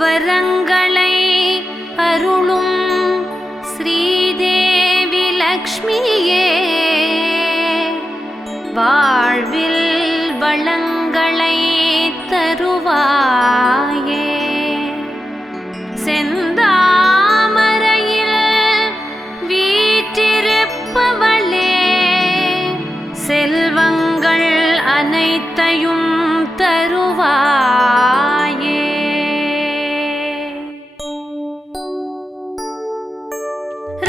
வரங்களை அருளும் ஸ்ரீதேவி லக்ஷ்மியே, வாழ்வில் வளங்களை தருவாயே. செந்தாமரையில் வீற்றிருப்பவளே, செல்வங்கள் அனைத்தையும் தருவாயே.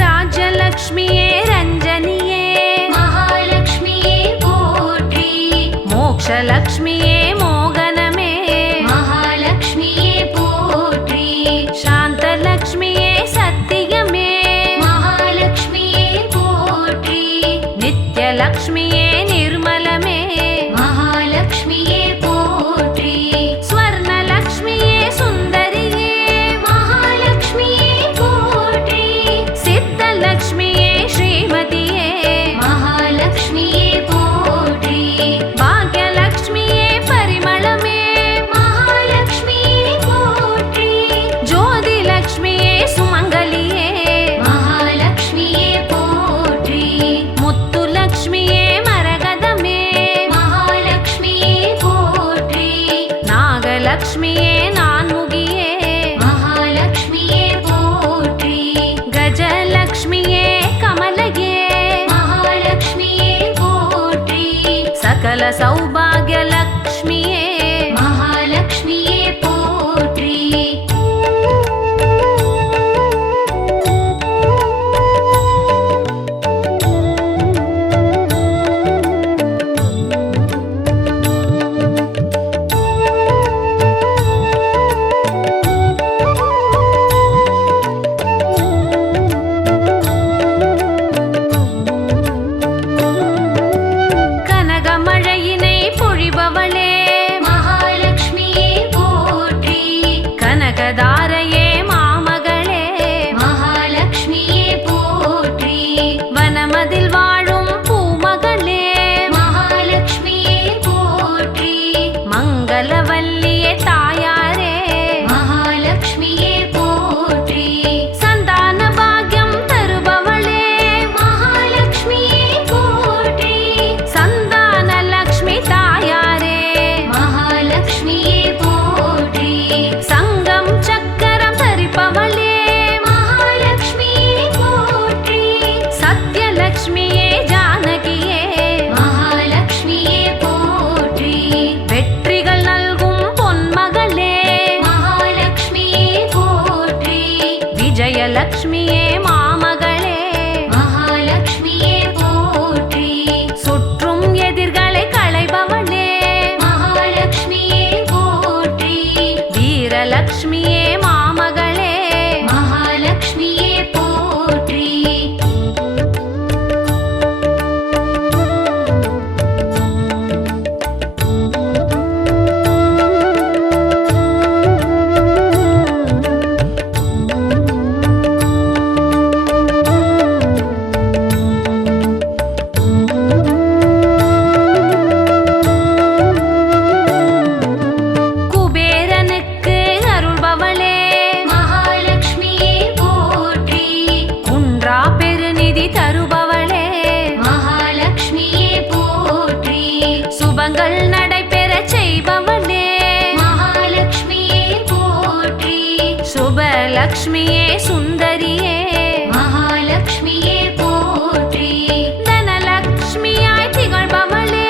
ராஜலக்ஷ்மியே ரஞ்சனியே, மகாலட்சுமியே போற்றி. மோக்ஷலக்ஷ்மியே மோகனமே, மகாலட்சுமியே போற்றி. சாந்தலக்ஷ்மியே சத்தியமே, மகாலட்சுமியே போற்றி. நித்யலக்ஷ்மியே நிர்மலமே, மகாலட்சுமியே போற்றி. ஸ்வர்ணலக்ஷ்மியே சுந்தரியே, மகாலட்சுமியே போற்றி. சித்தலக்ஷ்மியே ஸ்ரீமதியே, மகாலட்சுமியே போற்றி. பாக்யலக்ஷ்மியே பரிமளமே, மகாலட்சுமியே போற்றி. ஜோதிலக்ஷ்மியே சுமங்கலியே, மகாலட்சுமியே போற்றி. முத்துலக்ஷ்மியே மரகதமே, மகாலட்சுமியே போற்றி. நாகலக்ஷ்மியே நான்முகியே, மகாலட்சுமியே போற்றி. கஜலக்ஷ்மியே கமலயே, மகாலட்சுமியே போற்றி. சகல சௌபாகியலக்ஷ்மியே, மகாலட்சுமியே போற்றி. கனகமழையினை பொழிபவளே, மகாலட்சுமியே போற்றி. கனகதாரையே மாமகளே, மகாலட்சுமியே போற்றி. வனமதில் வாழும் பூமகளே, மகாலட்சுமியே போற்றி. மங்களவல்லியே தாயாரே, மகாலட்சுமியே போற்றி. சந்தான பாக்யம் தருபவளே, மகாலட்சுமியே போற்றி. சந்தான லக்ஷ்மி தாயாரே, மகாலட்சுமியே போற்றி. சங்கம் சக்கரம் தரிப்பவளே, மகாலட்சுமியே போற்றி. சத்யலக்ஷ்மியே ஜானகியே, மகாலட்சுமியே போற்றி. வெற்றிகள் நல்கும் பொன்மகளே, மகாலட்சுமியே போற்றி. விஜயலக்ஷ்மியே மாமகளே, மகாலட்சுமியே போற்றி. சுற்றும் எதிர்களை களைபவளே, மகாலட்சுமியே போற்றி. வீரலக்ஷ்மியே மாமகளே, மகாலட்சுமியே போற்றி. குபேரனுக்கு அருள்பவளே, மகாலட்சுமியே போற்றி. குன்றா பெருநிதி தருபவளே, மகாலட்சுமியே போற்றி. சுபங்கள் நடைபெறச் செய்பவளே, மகாலட்சுமியே போற்றி. சுபலக்ஷ்மியே சுந்தரியே, மகாலட்சுமியே போற்றி. தனலக்ஷ்மியாய் திகழ்பவளே,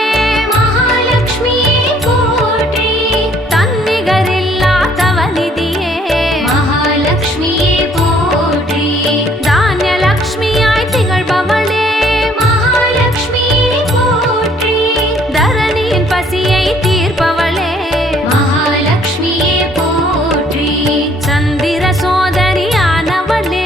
மகாலட்சுமியே போற்றி. தன்னிகரில்லா தவநிதியே, மகாலட்சுமியே போற்றி. தானியலக்ஷ்மியாய் திகழ்பவளே, மகாலட்சுமியே போற்றி. தரணியின் பசியை தீர்ப்பவளே, மகாலட்சுமியே போற்றி. சந்திர சோதரியானவளே,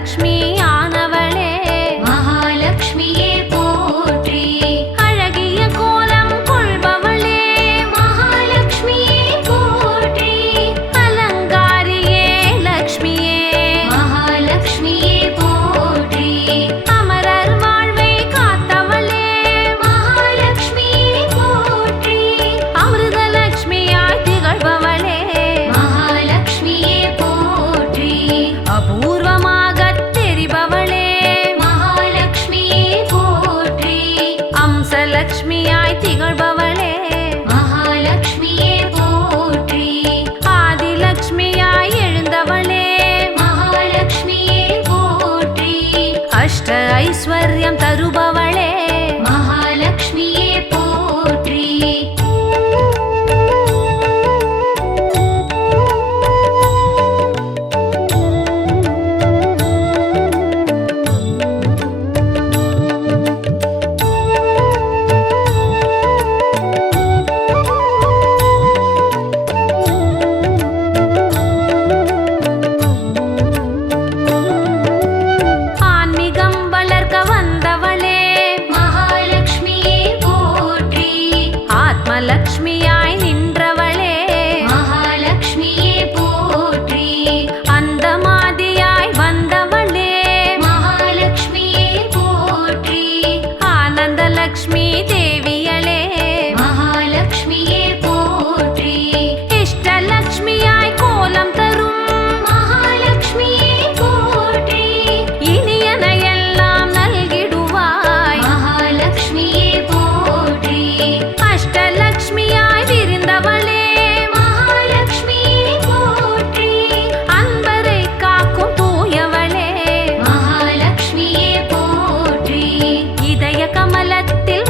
லக்ஷ்மியானவளே மகாலட்சுமியே போற்றி அழகிய கோலம் கொள்பவளே மகாலட்சுமியே போற்றி அலங்காரியே லக்ஷ்மியே மகாலட்சுமியே போற்றி அமரர் வாழ்வை காத்தவளே மகாலட்சுமியே போற்றி அமிர்த லக்ஷ்மியாய் திகழ்பவளே மகாலட்சுமியே போற்றி அபூர்வமாகத் தெரிபவளே மகாலட்சுமியே போற்றி அம்சலக்ஷ்மியாய் திகழ்பவளே மகாலட்சுமியே போற்றி ஆதிலக்ஷ்மியாய் எழுந்தவளே மகாலட்சுமியே போற்றி அஷ்ட ஐஸ்வர்யம் தருபவளே மகாலட்சுமியே போற்றி ஆன்மீகம் வளர்க்க வந்தவளே மகாலட்சுமியே போற்றி ஆத்மலக்ஷ்மியாய் நின்றவளே மகாலட்சுமியே போற்றி அந்தமாதியாய் வந்தவளே மகாலட்சுமியே போற்றி ஆனந்தலக்ஷ்மி தேவியளே மகாலட்சுமியே போற்றி இஷ்டலக்ஷ்மியாய் கோலம் தரும் மகாலட்சுமியே போற்றி இனியனையெல்லாம் நல்கிடுவாய் மகாலட்சுமியே போற்றி அஷ்டலக்ஷ்மியாய் விரிந்தவளே மகாலட்சுமியே போற்றி அன்பரை காக்கும் தூயவளே மகாலட்சுமியே போற்றி இதய கமலத்தில்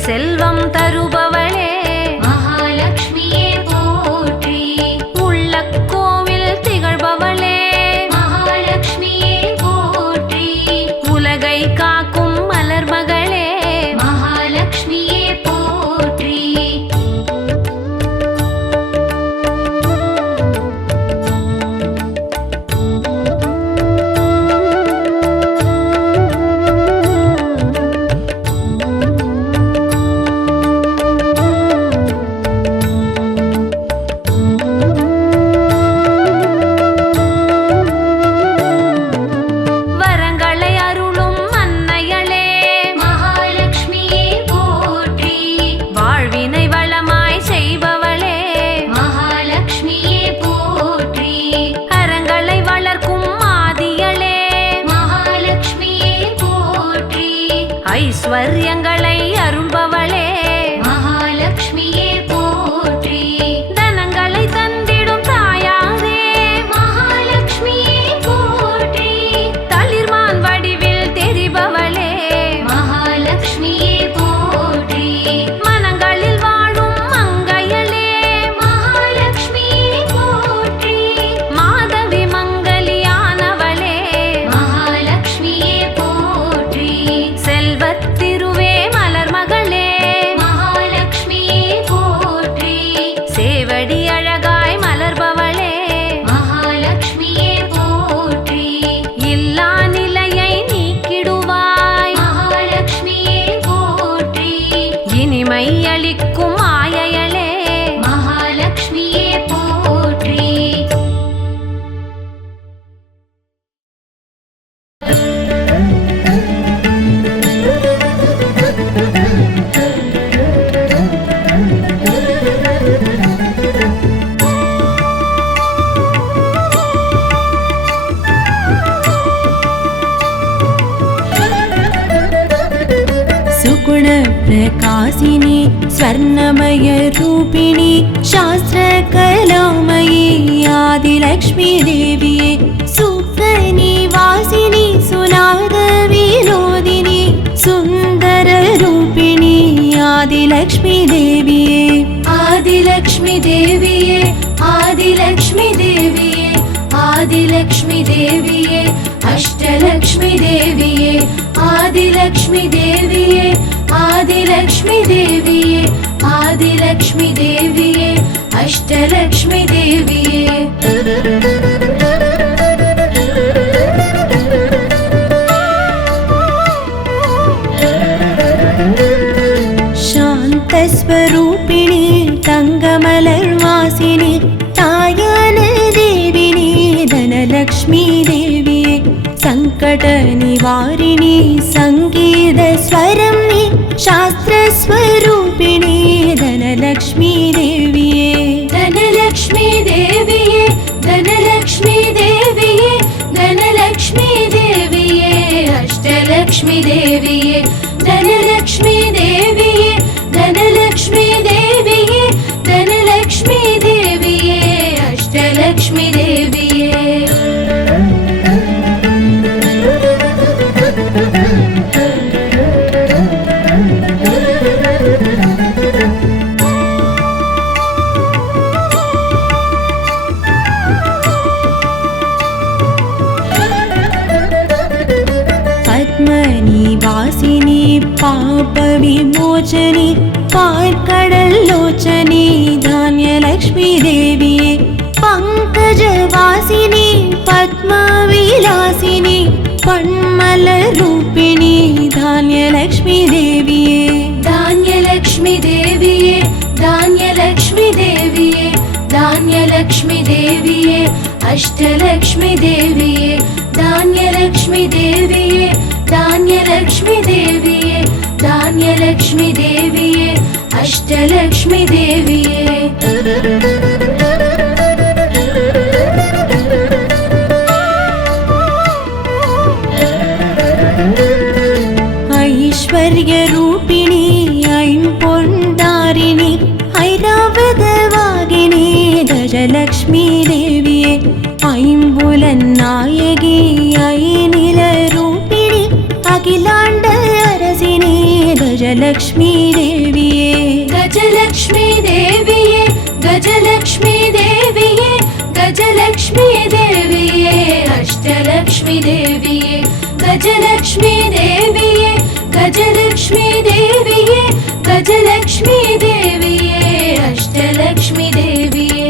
செல்வம் தருபவளே மகாலட்சுமியே போற்றி. உள்ளக்கோவில் திகழ்பவளே மகாலட்சுமியே போற்றி. உலகை காக்கும் மலர்மகளே மகாலட்சுமியே போற்றி. வரங்களை அருளும் அன்னையளே மகாலட்சுமியே போற்றி. வாழ்வினை வளமாய் செய்பவளே மகாலட்சுமியே போற்றி. அறங்களை வளர்க்கும் ஆதியளே மகாலட்சுமியே போற்றி. ஐஸ்வர்யங்களை அருள்பவளே மகாலட்சுமியே போற்றி. தனங்களை தந்திடும் தாயாரே மகாலட்சுமியே போற்றி. தளிர்மான் வடிவில் தெரிபவளே மகாலட்சுமியே போற்றி. மனங்களில் வாழும் மங்கையளே மகாலட்சுமியே போற்றி. மாதவி மங்கலியானவளே மகாலட்சுமியே போற்றி. செல்வத்திருவே மலர்மகளே மகாலட்சுமியே போற்றி. சேவடி அழகாய் மலர்பவளே மகாலட்சுமியே போற்றி. இல்லா நிலையை நீக்கிடுவாய் மகாலட்சுமியே போற்றி. இனிமை அளிக்கும் மாயையளே மகாலட்சுமியே போற்றி. सुगुण प्रकाशिनी स्वर्णमय रूपिणी शास्त्र कलामयी आदिलक्ष्मी देविये सूक्त निवासिनी सुनाद विनोदिनी सुंदर रूपिणी आदिलक्ष्मी देविये आदिलक्ष्मी देविये आदिलक्ष्मी देविये आदिलक्ष्मी देविये अष्टलक्ष्मी देविये आदिलक्ष्मी देविये आदिलक्ष्मी देविये आदिलक्ष्मी देविये अष्टलक्ष्मी देविये शान्तस्वरूपिणी तङ्गमलर्वासिनी तायान देविनी धनलक्ष्मी देविये संकट निवारिणी संगीत स्वरम्नि शास्त्र स्वरूपिणी धनलक्ष्मी देविये धनलक्ष्मी देविये धनलक्ष्मी देविये धनलक्ष्मी देविये अष्टलक्ष्मी देविये धनलक्ष्मी देविये धनलक्ष्मी देविये धनलक्ष्मी देविये अष्टलक्ष्मी देविये पद्मनिवासिनी पापविमोचनी पार्कडल्लोचनी धान्यलक्ष्मी देविये पङ्कजवासिनी पद्मविलासिनी पण्मलरूपिणी धान्यलक्ष्मी देविये धान्यलक्ष्मी देविये धान्यलक्ष्मी देविये धान्यलक्ष्मी देविये अष्टलक्ष्मी देविये धान्यलक्ष्मी देविये धान्यलक्ष्मी देविये धान्यलक्ष्मी देविये अष्टलक्ष्मी देविये ऐश्वर्यरूपिणी ऐम्पोण्डारिणी ऐरावतवागिनी गजलक्ष्मी देविये ऐम्बुलन्नायकी ऐनिलरूपिणी अखिलाण्ड अरसिनी गज ಗಜಲಕ್ಷ್ಮೀ ದೇವಿಯೇ ಗಜಲಕ್ಷ್ಮೀ ದೇವಿಯೇ ಗಜಲಕ್ಷ್ಮೀ ದೇವಿಯೇ ಗಜಲಕ್ಷ್ಮೀ ದೇವಿಯೇ ಅಷ್ಟಲಕ್ಷ್ಮೀ ದೇವಿಯೇ ಗಜಲಕ್ಷ್ಮೀ ದೇವಿಯೇ ಗಜಲಕ್ಷ್ಮೀ ದೇವಿಯೇ ಗಜಲಕ್ಷ್ಮೀ ದೇವಿಯೇ ಅಷ್ಟಲಕ್ಷ್ಮೀ ದೇವಿಯೇ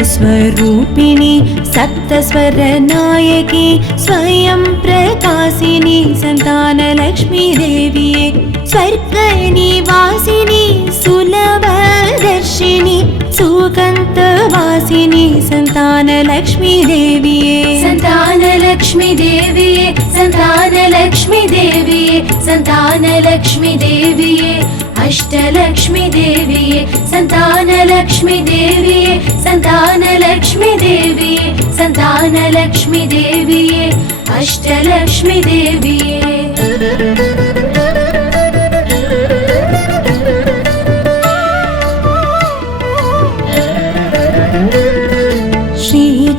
गीतस्वरूपिणी सप्तस्वरनायकी स्वयं प्रकाशिनी सन्तानलक्ष्मी देविये स्वर्गनिवासिनी सुलभदर्शिनी सुगन्धवासिनी सन्तानलक्ष्मी देविये सन्तानलक्ष्मी देविये सन्तानलक्ष्मी देविये सन्तानलक्ष्मी देविये अष्टलक्ष्मी देविये सन्तानलक्ष्मी देविये सन्तानलक्ष्मी देविये सन्तानलक्ष्मी देविये अष्टलक्ष्मी देविये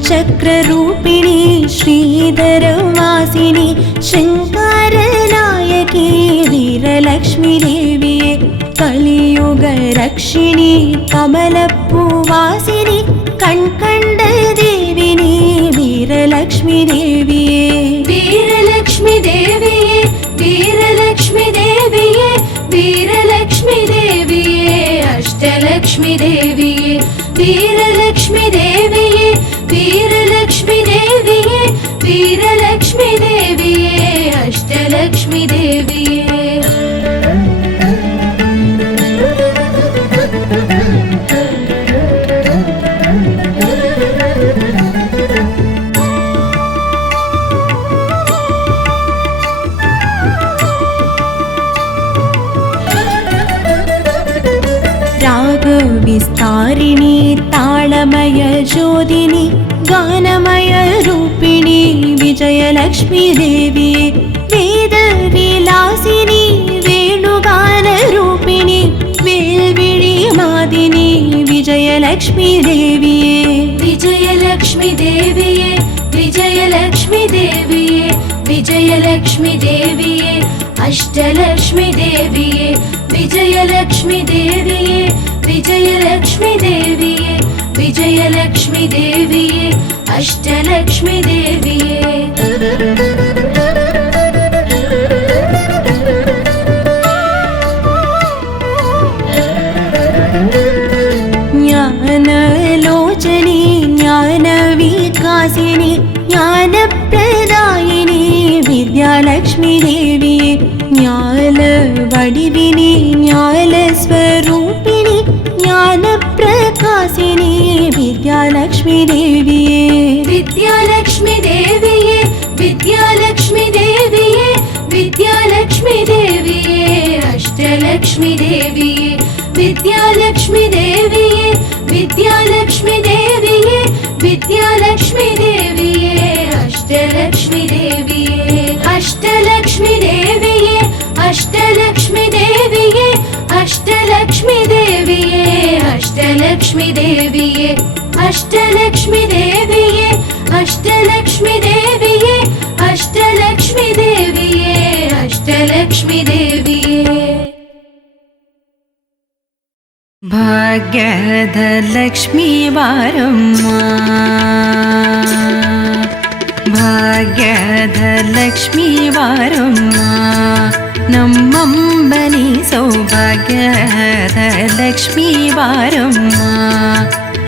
श्रीचक्ररूपिणी श्रीधरवासिनी शृङ्गारनायकी वीरलक्ष्मी देविये कलियुगरक्षिणी कमलपूवासिनी कण्कण्ड देविनी वीरलक्ष्मी देविये वीरलक्ष्मी देविये वीरलक्ष्मी देविये वीरलक्ष्मी देविये अष्टलक्ष्मी देविये वीरलक्ष्मी देविये वीरलक्ष्मी देविये वीरलक्ष्मी देविये अष्टलक्ष्मी देविये विस्तारिणी ताळमय ज्योतिनी गानमय रूपिणी विजयलक्ष्मी देवी वेदविलासिनी वेणुगानरूपिणी वेल्विळि मादिनी विजयलक्ष्मी देविये विजयलक्ष्मी देविये विजयलक्ष्मी देविये विजयलक्ष्मी देविये अष्टलक्ष्मी देविये विजयलक्ष्मी देविये विजयलक्ष्मी देविये विजयलक्ष्मी देविये अष्टलक्ष्मी देविये ज्ञानलोचनी ज्ञानविकासिनी ज्ञानप्रदायिनी विद्यालक्ष्मी देवी ज्ञानवडिविनी ज्ञानस्वरूपिणी ज्ञानप्रकाशिनी विद्यालक्ष्मी देविये विद्यालक्ष्मी देविये विद्यालक्ष्मी देविये विद्यालक्ष्मी देविये अष्टलक्ष्मी देविये विद्यालक्ष्मी देविये विद्यालक्ष्मी देविये विद्यालक्ष्मी देविये अष्टलक्ष्मी देविये अष्टलक्ष्मी देविये अष्टलक्ष्मी देविये अष्टलक्ष्मी देविये अष्टलक्ष्मी देविये अष्टलक्ष्मी देविये अष्टलक्ष्मी देविये अष्टलक्ष्मी देविये अष्टलक्ष्मी देविये भाग्यद लक्ष्मी वारम्म भाग्यद लक्ष्मी वारम्म नम्मम्बनि सौभाग्यद लक्ष्मी वारम्म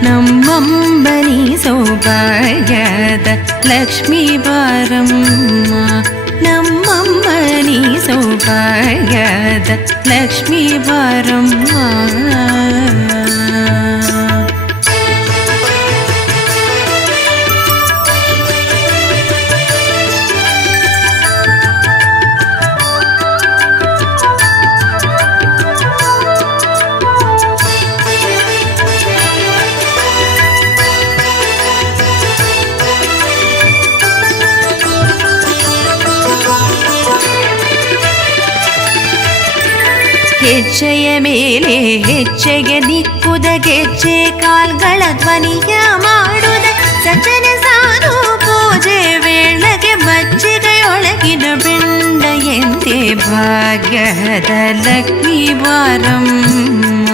नम्मम्बनि सौभाग्यद लक्ष्मी वारम्म नम्मम्बनि सौभाग्यद लक्ष्मी वारम्म ಹೆಜ್ಜೆಯ ಮೇಲೆ ಹೆಜ್ಜೆಗೆ ನಿಕ್ಕುದ ಗೆಜ್ಜೆ ಕಾಲ್ಗಳ ಧ್ವನಿಯ ಮಾಡುದ ಸಜ್ಜನ ಸಾಧು ಪೂಜೆ ವೇಳೆಗೆ ಮಜ್ಜಿಗೆಯೊಳಗಿನ ಬೆಂಡ ಎಂತೆ ಭಾಗ್ಯದ ಲಕ್ಷ್ಮೀ ಬಾರಮ್ಮ.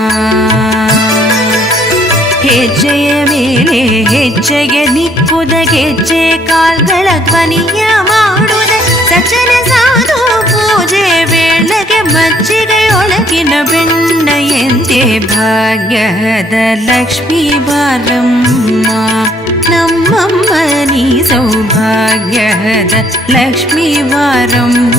ಹೆಜ್ಜೆಯ ಮೇಲೆ ಹೆಜ್ಜೆಗೆ ನಿಕ್ಕುದ ಗೆಜ್ಜೆ ಕಾಲ್ಗಳ ಧ್ವನಿಯ ಮಾಡುದ ಸಜ್ಜನ ಸಾಧು ಪೂಜೆ ವೇಳೆಗೆ ಮಜ್ಜಿಗೆಯೊಳಗಿನ ಬೆಂಡ ಎಂತೆ ಭಾಗ್ಯದ ಲಕ್ಷ್ಮೀ ಬಾರಮ್ಮ. ನಮ್ಮಮ್ಮ ನೀ ಸೌಭಾಗ್ಯದ ಲಕ್ಷ್ಮೀ ಬಾರಮ್ಮ.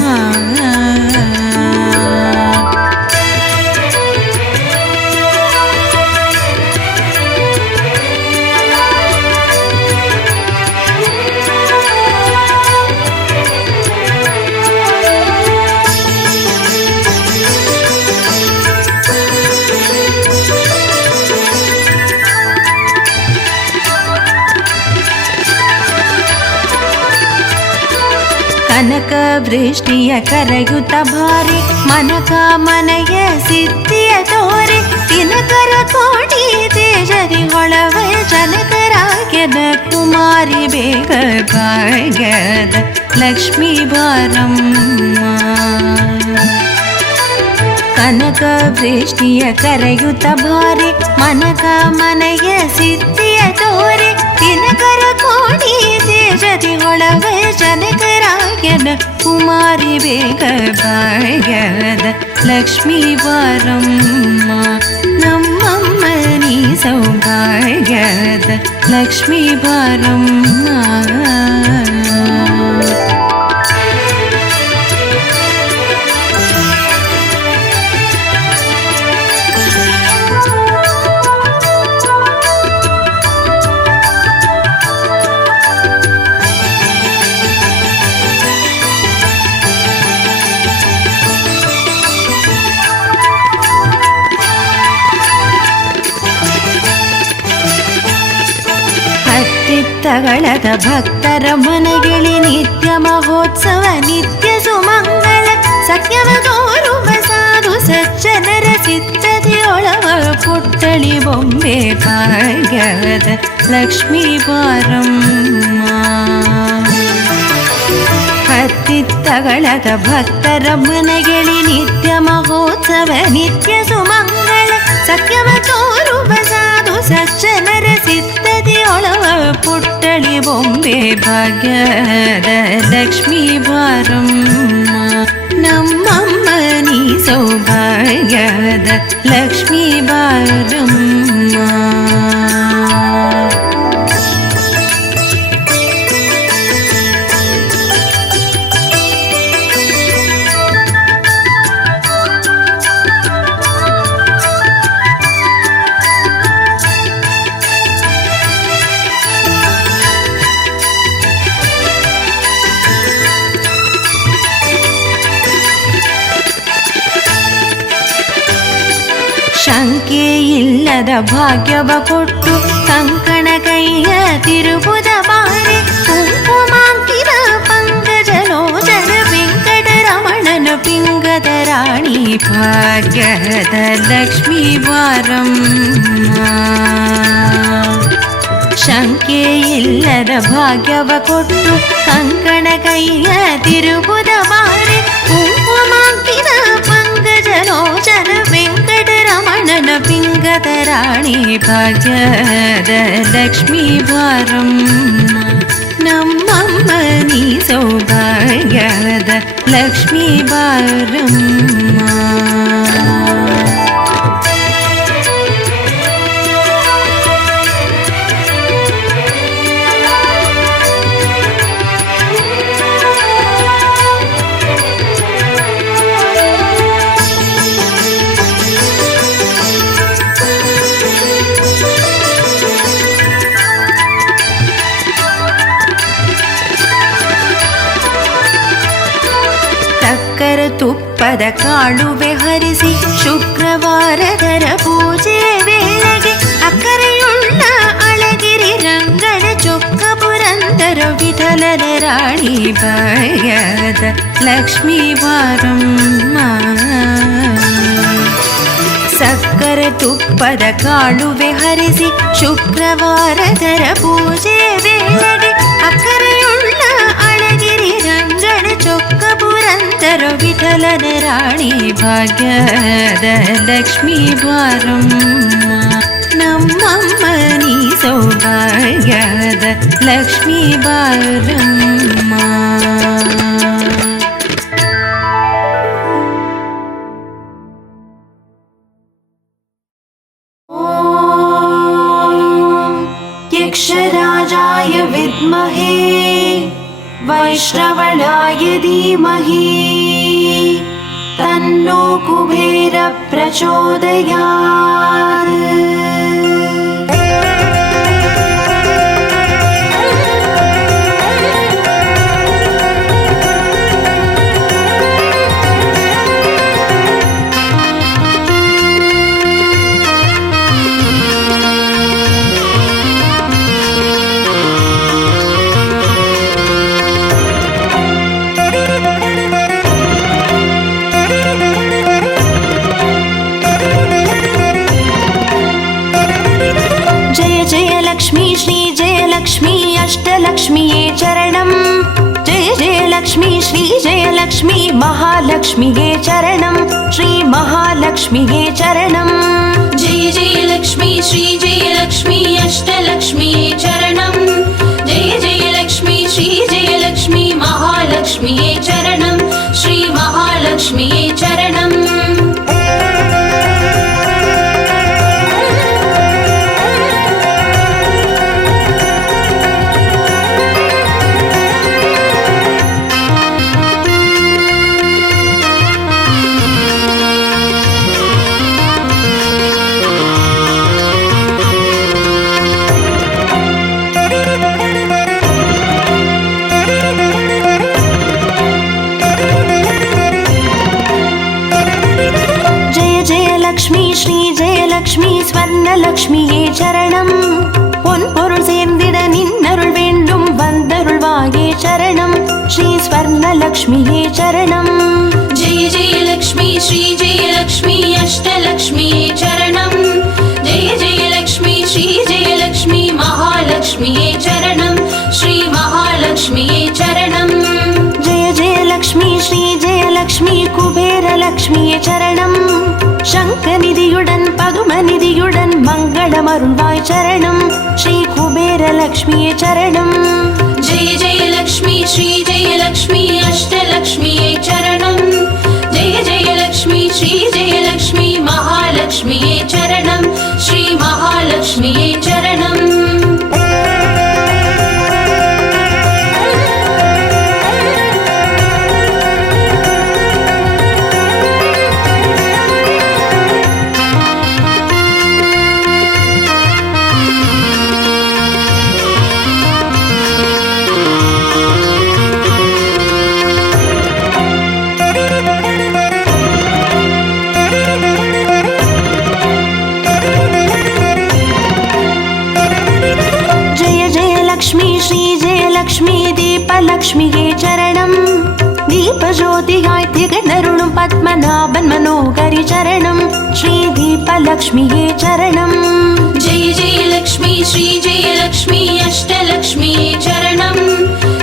ಕನಕ ವೃಷ್ಟಿಯ ಕರೆಯುತ್ತ ಭಾರಿ ಮನಕ ಮನೆಯ ಸಿದ್ಧಿಯ ತೋರೆ ದಿನಕರ ಕೋಟಿ ತೇಜರಿ ಹೊಳವ ಜನಕರಾಗ್ಯದ ಕುಮಾರಿ ಬೇಗ ಭಾಗ್ಯದ ಲಕ್ಷ್ಮೀ ಬಾರಮ್ಮ. ಕನಕ ವೃಷ್ಟಿಯ ಕರೆಯುತ್ತ ಭಾರಿ ಮನಕ ಮನೆಯ ಸಿದ್ಧಿಯ ತೋರೆ ದಿನಕರ ಕೋಟಿ ತೇಜರಿ ಹೊಳವ ಜನಕರಾಗ್ಯದ ಕುಮಾರಿ ಬೇಗ ಭಾಗ್ಯದ ಲಕ್ಷ್ಮೀ ಬಾರಮ್ಮ. ನಮ್ಮಮ್ಮ ನೀ ಸೌಭಾಗ್ಯದ ಲಕ್ಷ್ಮೀ ಬಾರಮ್ಮ. ತಗಳದ ಭಕ್ತರ ಮನೆಗಿಳಿ ನಿತ್ಯ ಮಹೋತ್ಸವ ನಿತ್ಯ ಸುಮಂಗಳ ಸತ್ಯವ ತೋರುವ ಸಾಧು ಸಜ್ಜನರ ಸಿದ್ಧತೆಯೊಳವ ಪುಟ್ಟಳಿ ಬೊಂಬೆ ಭಾಗ್ಯದ ಲಕ್ಷ್ಮೀ ಬಾರಮ್ಮ. ಹತ್ತಿತ್ತಗಳದ ಭಕ್ತರ ಮನೆಗಿಳಿ ನಿತ್ಯ ಮಹೋತ್ಸವ ನಿತ್ಯ ಸುಮಂಗಳ ಸತ್ಯವ ತೋರುವ ಸಾಧು ಸಜ್ಜನರ ಸಿದ್ಧತೆಯೊಳವ ಪುಟ್ಟಳಿ ಬೊಂಬೆ ಭಾಗ್ಯದ ಲಕ್ಷ್ಮೀ ಬಾರಮ್ಮ. ನಮ್ಮಮ್ಮ ನೀ ಸೌಭಾಗ್ಯದ ಲಕ್ಷ್ಮೀ ಬಾರಮ್ಮ. ಶಂಕೆ ಇಲ್ಲದ ಭಾಗ್ಯವ ಕೊಟ್ಟು ಕಂಕಣ ಕೈಯ ತಿರುಬುದ ಬಾರೆ ಕುಂಕುಮಾಂಕಿತ ಪಂಕಜಲೋಚನ ವೆಂಕಟರಮಣನ ಪಿಂಗದ ರಾಣಿ ಭಾಗ್ಯದ ಲಕ್ಷ್ಮೀ ಬಾರಮ್ಮ. ಶಂಕೆ ಇಲ್ಲದ ಭಾಗ್ಯವ ಕೊಟ್ಟು ಕಂಕಣ ಕೈಯ ತಿರುಬುದ ಬಾರೆ ಕುಂಕುಮಾಂಕಿತ ಪಂಕಜಲೋಚನ ವೆಂಕಟರಮಣನ ಪಿಂಗದ ರಾಣಿ ಭಾಗ್ಯದ ಲಕ್ಷ್ಮೀ ಬಾರಮ್ಮ. ನಮ್ಮಮ್ಮ ನೀ ಸೌಭಾಗ್ಯದ ಲಕ್ಷ್ಮೀ ಬಾರಮ್ಮ. ಸಕ್ಕರ ತುಪ್ಪದ ಕಾಳುವೆ ಹರಿಸಿ ಶುಕ್ರವಾರದರ ಪೂಜೆ ವೇಳೆಗೆ ಅಕ್ಕರೆಯುಳ್ಳ ಅಳಗಿರಿ ರಂಗನ ಚೊಕ್ಕ ಪುರಂದರ ವಿಠಲನ ರಾಣಿ ಭಾಗ್ಯದ ಲಕ್ಷ್ಮೀ ಬಾರಮ್ಮ. ಅಕ್ಕರೆ ತುಪ್ಪದ ಕಾಳುವೆ ಹರಿಸಿ ಶುಕ್ರವಾರದರ ಪೂಜೆ ವೇಳೆಗೆ ಅಕ್ಕರೆಯುಳ್ಳ ಅಳಗಿರಿ ರಂಗನ ಚೊಕ್ಕ ಪುರಂದರ ವಿಠಲನ ರಾಣಿ ಭಾಗ್ಯದ ಲಕ್ಷ್ಮೀ ಬಾರಮ್ಮ ನಮ್ಮಮ್ಮ ನೀ ಸೌಭಾಗ್ಯದ ಲಕ್ಷ್ಮೀ ಬಾರಮ್ಮ. यक्षराजाय विद्महे वैश्रवणाय धीमहि तन्नो कुबेर प्रचोदयात्. अष्टलक्ष्मीये चरणं जय जय लक्ष्मी श्री जय लक्ष्मी महालक्ष्मीये चरणं श्री महालक्ष्मीये चरणं जय जय लक्ष्मी श्री जय लक्ष्मी अष्टलक्ष्मीये चरणं जय जय लक्ष्मी श्री जय लक्ष्मी महालक्ष्मीये चरणं श्री महालक्ष्मीये चरणं. லக்ஷ்மி ஸ்வர்ணலக்ஷ்மியே சரணம் பொன்பொருள் சேர்ந்திட நின்னருள் வேண்டும் வந்தருள்வாயே சரணம் ஸ்ரீ ஸ்வர்ணலக்ஷ்மியே சரணம் ஜெய ஜெய லக்ஷ்மி ஸ்ரீ ஜெய லக்ஷ்மி அஷ்டலக்ஷ்மியே சரணம் ஜெய ஜெய லக்ஷ்மி ஸ்ரீ ஜெய லக்ஷ்மி மகாலக்ஷ்மியே சரணம் ஸ்ரீ மகாலக்ஷ்மியே சரணம் ஜெய ஜெய லக்ஷ்மி ஸ்ரீ ஜெய லக்ஷ்மி குபேர லக்ஷ்மியே சரணம் சங்கநிதியுடன் பதுமநிதியுடன் மங்களமருள்வாய் சரணம் ஸ்ரீ குபேர லக்ஷ்மியே சரணம் ஜெய ஜெய லக்ஷ்மி ஸ்ரீ ஜெய லக்ஷ்மி அஷ்டலக்ஷ்மியே சரணம் ஜெய ஜெய லக்ஷ்மி ஸ்ரீ ஜெய லக்ஷ்மி மகாலக்ஷ்மியே சரணம் ஸ்ரீ மகாலக்ஷ்மியே சரணம். லக்ஷ்மியே சரணம் தீபஜோதியாய் திகழ்ந்தருளும் பத்மநாபன் மனோகரி சரணம் ஸ்ரீ தீபலக்ஷ்மியே சரணம் ஜெய ஜெய லக்ஷ்மி ஸ்ரீ ஜெய லக்ஷ்மி அஷ்டலக்ஷ்மியே சரணம்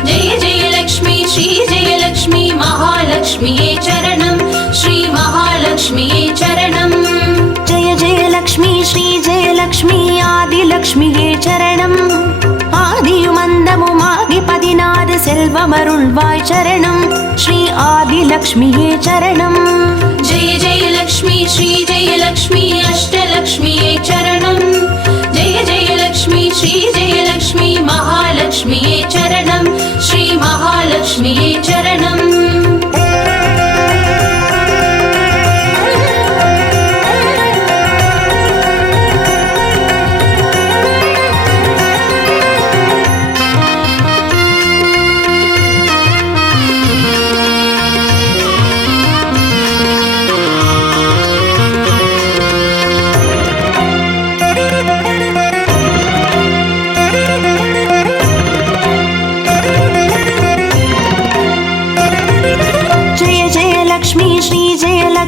ஜெய ஜெய லக்ஷ்மி ஸ்ரீ ஜெய லக்ஷ்மி மகாலக்ஷ்மியே சரணம் ஸ்ரீ மகாலக்ஷ்மியே சரணம் ஜெய ஜெய லக்ஷ்மி ஸ்ரீ ஜெய லக்ஷ்மி ஆதிலக்ஷ்மியே சரணம் ஆதியுமந்தமுமாகி 16 செல்வமருள்வாய் சரணம் ஸ்ரீ ஆதிலக்ஷ்மியே சரணம் ஜெய ஜெய லக்ஷ்மி ஸ்ரீ ஜெய லக்ஷ்மி அஷ்டலக்ஷ்மியே சரணம் ஜெய ஜெய லக்ஷ்மி ஸ்ரீ ஜெய லக்ஷ்மி மகாலக்ஷ்மியே சரணம் ஸ்ரீ மகாலக்ஷ்மியே சரணம்.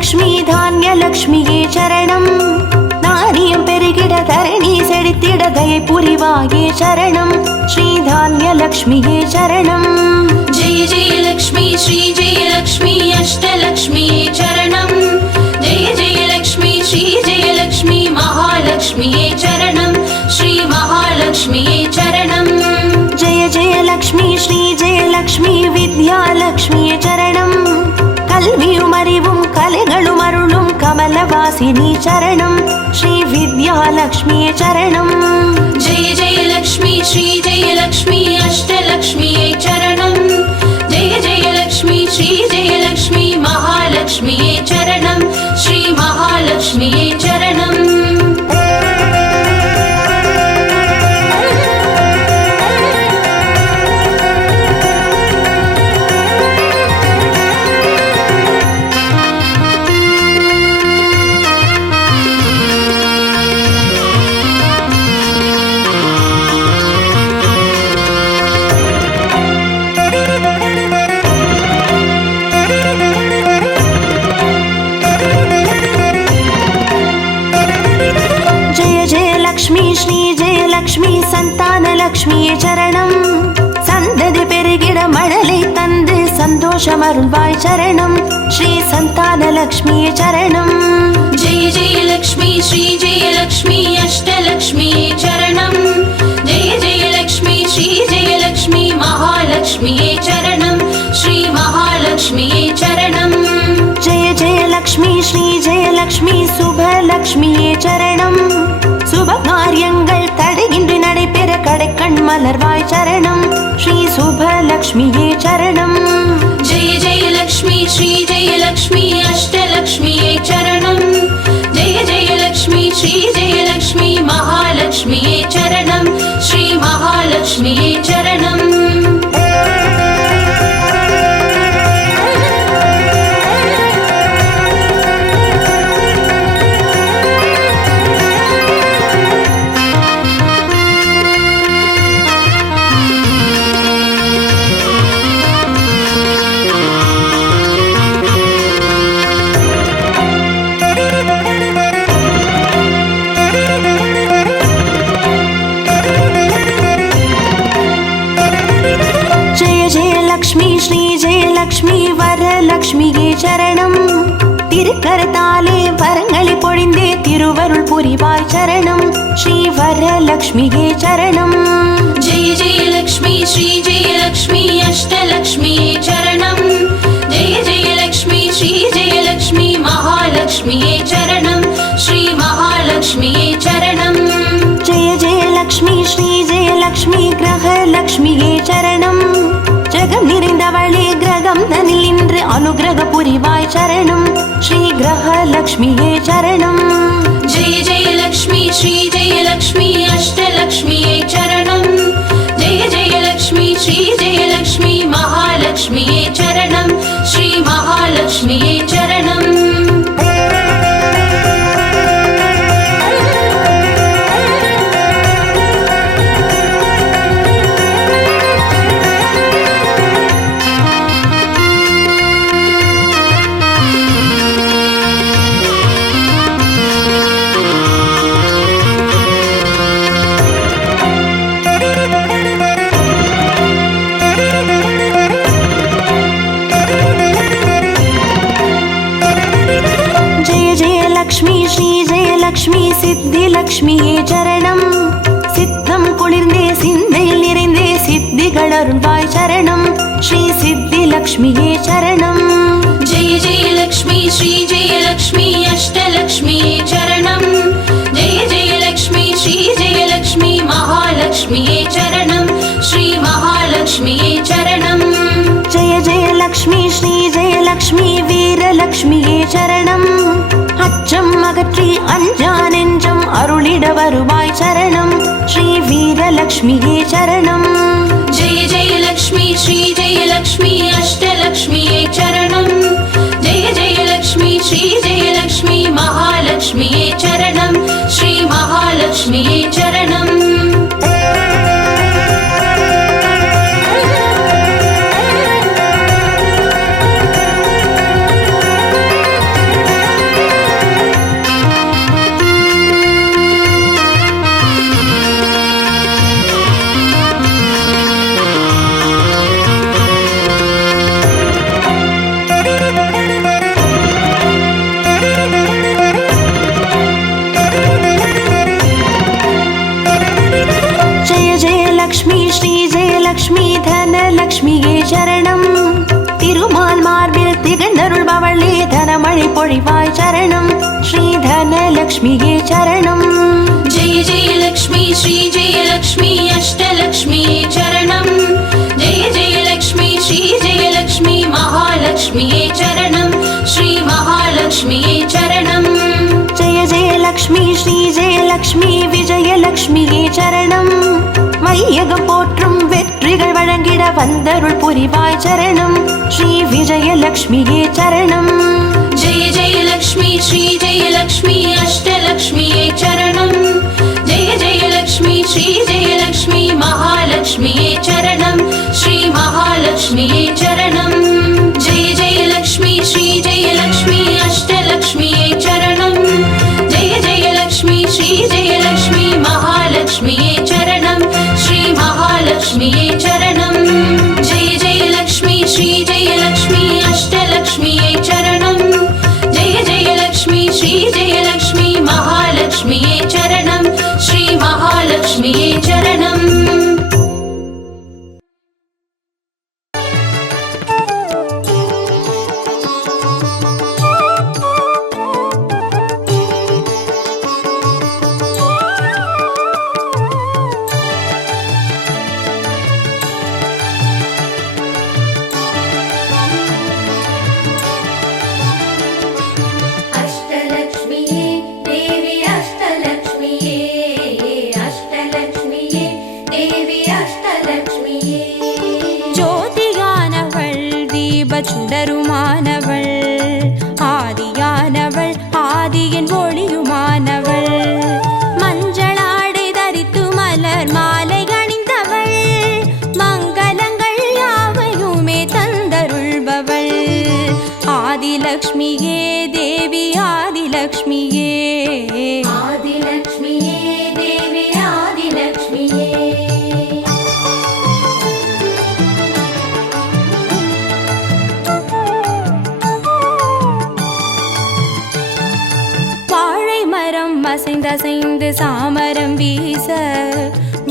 लक्ष्मी धान्यलक्ष्मिये चरणं पुरिवाये शरणं श्रीधान्यलक्ष्म्ये शरणं जय जय लक्ष्मी श्री जय लक्ष्मी अष्टलक्ष्म्ये चरणं जय जय लक्ष्मी श्री जय लक्ष्मी महालक्ष्म्ये चरणं श्री महालक्ष्म्ये चरणं जय जय लक्ष्मी श्री जय लक्ष्मी विद्यालक्ष्म्ये चरणं कल्वियुम अरिवुम कलेगळुम अरुळुम कमलवासिनी चरणं श्री विद्यालक्ष्म्ये चरणं जय जय लक्ष्मी श्री जय लक्ष्मी अष्टलक्ष्म्ये चरणं जय जय लक्ष्मी श्री जय लक्ष्मी महालक्ष्म्ये चरणं श्री महालक्ष्म्ये चरणं संतानलक्ष्म्ये चरणं सन्ददि पेरुगिड मळलै तंदु सन्तोषमरुळ्वाय चरणं श्री संतानलक्ष्म्ये चरणं जय जय लक्ष्मी श्री जय लक्ष्मी अष्टलक्ष्म्ये चरणं जय जय लक्ष्मी श्री जय लक्ष्मी महालक्ष्म्ये चरणं श्री महालक्ष्म्ये चरणं जय जय लक्ष्मी श्री जय लक्ष्मी शुभलक्ष्म्ये चरणं शुभकार्यங்கள் தடையின்றி நடைபெற கடைக்கண் மலர்வாய் சரணம் ஸ்ரீ சுபலக்ஷ்மியே சரணம் जय जय लक्ष्मी श्री जय लक्ष्मी अष्टलक्ष्म्ये चरणं जय जय लक्ष्मी श्री जय लक्ष्मी महालक्ष्म्ये चरणं श्री महालक्ष्म्ये चरणं லக்ஷ்மி வரலக்ஷ்மியே சரணம் திருக்கரத்தாலே வரங்களை பொழிந்தே திருவருள் புரிவாய் சரணம் ஸ்ரீ வரலக்ஷ்மியே சரணம் जय जय लक्ष्मी श्री जय लक्ष्मी अष्टलक्ष्म्ये चरणं जय जय लक्ष्मी श्री जय लक्ष्मी महालक्ष्म्ये चरणं श्री महालक्ष्म्ये चरणं जय जय लक्ष्मी श्री जय लक्ष्मी ग्रहलक्ष्मिये चरणं जगम நிறைந்தவளே கிரகம் தனில் நின்று அனுகிரக புரிவாய் சரணம் ஸ்ரீ கிரகலக்ஷ்மியே சரணம் जय जय लक्ष्मी श्री जय लक्ष्मी अष्टलक्ष्म्ये चरणं जय जय लक्ष्मी श्री जय लक्ष्मी महालक्ष्म्ये चरणं श्री महालक्ष्म्ये चरणं லக்ஷ்மி சித்தி லக்ஷ்மியே சரணம் சித்தம் குளிர்ந்தே சிந்தையில் நிறைந்தே சித்திகள் அருள்வாய் சரணம் ஸ்ரீ சித்தி லக்ஷ்மியே சரணம் जय जय लक्ष्मी श्री जय लक्ष्मी अष्टलक्ष्म्ये चरणं जय जय लक्ष्मी श्री जय लक्ष्मी महालक्ष्म्ये चरणं श्री महालक्ष्म्ये चरणं जय जय लक्ष्मी श्री जय लक्ष्मी வீரலக்ஷ்மியே சரணம் அச்சம் அகற்றி அஞ்சா நெஞ்சம் அருளிட வருவாய் சரணம் ஸ்ரீ வீரலக்ஷ்மியே சரணம் जय जय लक्ष्मी श्री जय लक्ष्मी अष्टलक्ष्म्ये चरणं जय जय लक्ष्मी श्री जय लक्ष्मी महालक्ष्म्ये चरणं श्री महालक्ष्म्ये चरणं திகழ்ந்தருள்பவளே தனமழை பொழிவாய் சரணம் ஸ்ரீ தனலக்ஷ்மியே சரணம். जय जय लक्ष्मी श्री जय लक्ष्मी अष्टलक्ष्मी चरणं जय जय लक्ष्मी श्री जय लक्ष्मी महालक्ष्मी चरणं श्री महालक्ष्मी चरणं. जय जय लक्ष्मी श्री जय लक्ष्मी विजयलक्ष्मिயே சரணம். வையகம் போற்றும் வெற்றிகள் வழங்கிட வந்தருள் புரிவாய் சரணம் ஸ்ரீ விஜயலக்ஷ்மியே சரணம். जय जय लक्ष्मी श्री जय लक्ष्मी अष्टलक्ष्मी चरणं जय जय लक्ष्मी श्री जय लक्ष्मी महालक्ष्मी चरणं श्री महालक्ष्मी चरणं. जय जय लक्ष्मी श्री जय लक्ष्मी अष्टलक्ष्मी चरणं जय जय लक्ष्मी श्री जय लक्ष्मी महालक्ष्मी चरणं श्री महालक्ष्मी चरणं. जय जय लक्ष्मी श्री जय लक्ष्मी अष्टलक्ष्मी चरणं जय जय लक्ष्मी श्री जय लक्ष्मी महालक्ष्मी चरणं श्री महालक्ष्मी चरणं. अष्टलक्ष्मिये देवी अष्टलक्ष्मिये अष्टलक्ष्मिये देवी अष्टलक्ष्मिये. ஜோதியானவள் தீப சுடருமானவள் ஆதியானவள் ஆதியின் ஒளியுமானவள் மஞ்சளாடை தரித்து மலர் மாலை அணிந்தவள் மங்களங்கள் யாவையுமே தந்தருள்பவள் ஆதிலக்ஷ்மியே தேவி ஆதிலக்ஷ்மியே. आदिलक्ष्मिये देवी आदिलक्ष्मिये. வாழை மரம் அசைந்தசைந்து சாமரம் வீச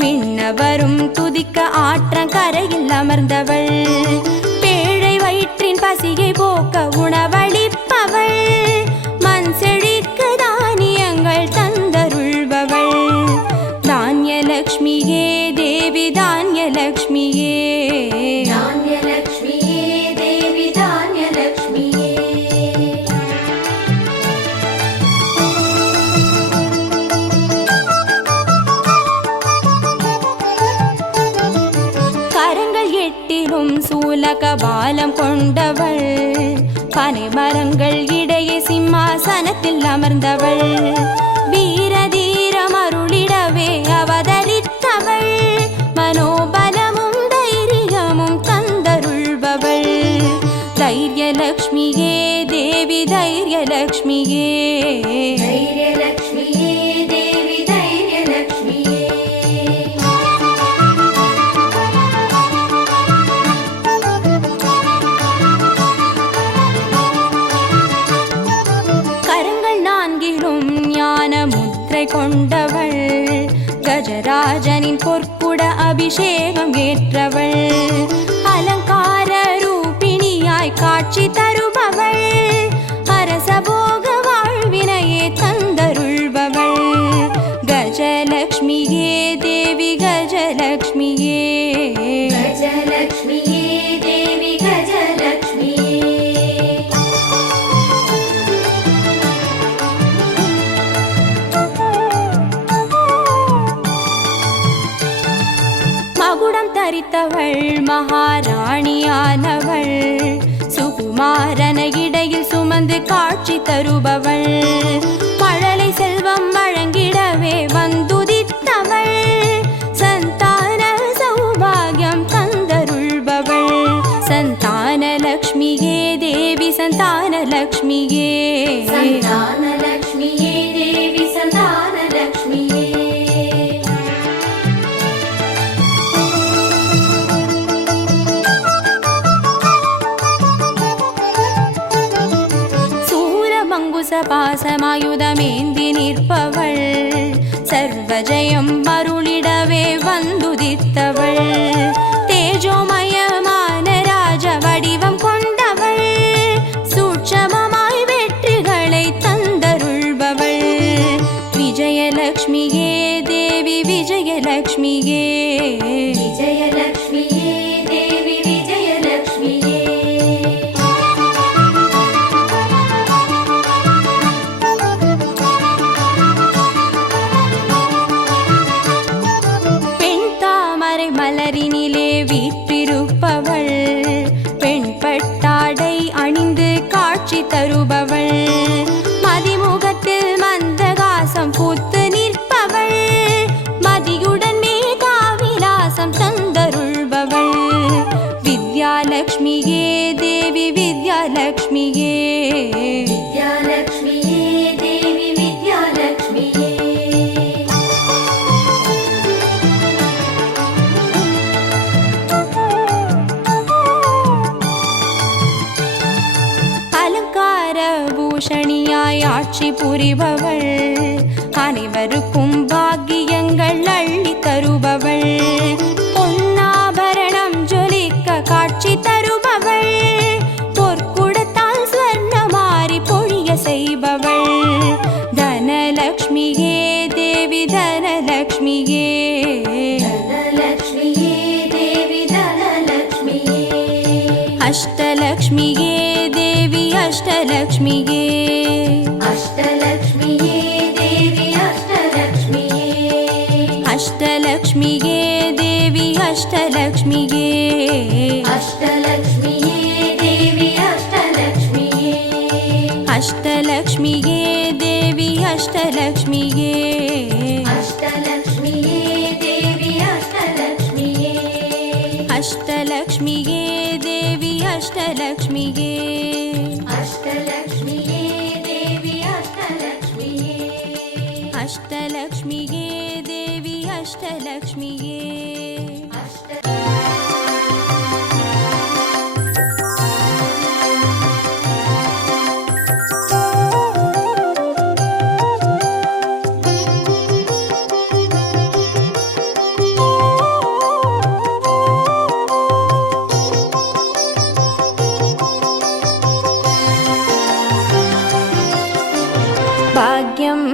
மின்னவரும் துதிக்க ஆற்றங்கரையில் அமர்ந்தவள் பேழை வயிற்றின் பசியை போக்க உணவளிப்பவள் மண் செழிக்க தானியங்கள் தந்தருள்பவள் தானியலக்ஷ்மியே தேவி தானியலக்ஷ்மியே. धान्यलक्ष्मिये देवी धान्यलक्ष्मिये. கரங்கள் எட்டிலும் சூலகபாலம் கொண்டவள் பனைமரங்கள் இடையே சிம்மாசனத்தில் அமர்ந்தவள் வீரதீரம் அருளிடவே அவதரித்தவள் மனோபலமும் தைரியமும் தந்தருள்பவள் தைரியலக்ஷ்மியே தேவி தைரியலக்ஷ்மியே. धैर्यलक्ष्मिये देवी धैर्यलक्ष्मिये. கரங்கள் நான்கிலும் ஞான முத்திரை கொண்டவள் கஜராஜனின் பொற்குட அபிஷேகம் ஏற்றவள் அலங்கார ரூபிணியாய் காட்சி தருபவள் அரசபோக வாழ்வினையே தந்தருள்பவள் கஜலக்ஷ்மியே தேவி கஜலக்ஷ்மியே. गजलक्ष्मिये देवी गजलक्ष्मिये. மகுடம் தரித்தவள் மகாராணியானவள் சுகுமாரன இடையில் சுமந்து காட்சி தருபவள் மழலை செல்வம் வழங்கிடவே வந்துதித்தவள் சந்தான சௌபாகியம் தந்தருள்பவள் சந்தானலக்ஷ்மியே தேவி சந்தானலக்ஷ்மியே. सन्तानलक्ष्मिये देवी सन्तानलक्ष्मिये. பாசமாயுதமேந்தி நிற்பவள் சர்வஜயம் அருளிடவே வந்துதித்தவள் தேஜோமயமான ராஜ வடிவம் கொண்டவள் ವಿದ್ಯಾಲಕ್ಷ್ಮಿಯೇ ದೇವಿ ವಿದ್ಯಾಲಕ್ಷ್ಮಿಯೇ ವಿದ್ಯಾಲಕ್ಷ್ಮಿಯೇ ದೇವಿ ವಿದ್ಯಾಲಕ್ಷ್ಮಿಯೇ அலங்கார பூஷணியாய் ஆட்சி புரிபவள் அனைவருக்கும் பாக்கியங்கள் அள்ளி தருபவள் பொன்னாபரணம் ஜொலிக்க காட்சி தருபவள் பொற்குடத்தால் ஸ்வர்ணமாரி பொழிய செய்பவள் தனலக்ஷ்மியே தேவி தனலக்ஷ்மியே தனலக்ஷ்மியே தேவி தனலக்ஷ்மியே அஷ்டலக்ஷ்மியே தேவி அஷ்டலக்ஷ்மியே அஷ்டலக்ஷ்மியே தேவி அஷ்டலக்ஷ்மியே அஷ்டலக்ஷ்மியே தேவி அஷ்டலக்ஷ்மியே அஷ்டலக்ஷ்மியே தேவி அஷ்டலக்ஷ்மியே அஷ்டலக்ஷ்மியே தேவி அஷ்டலக்ஷ்மியே அஷ்டலக்ஷ்மியே தேவி அஷ்டலக்ஷ்மியே அஷ்டலக்ஷ்மியே தேவி அஷ்டலக்ஷ்மியே அஷ்டலக்ஷ்மியே தேவி அஷ்டலக்ஷ்மியே அஷ்டலக்ஷ்மியே தேவி அஷ்டலக்ஷ்மியே பாக்யம்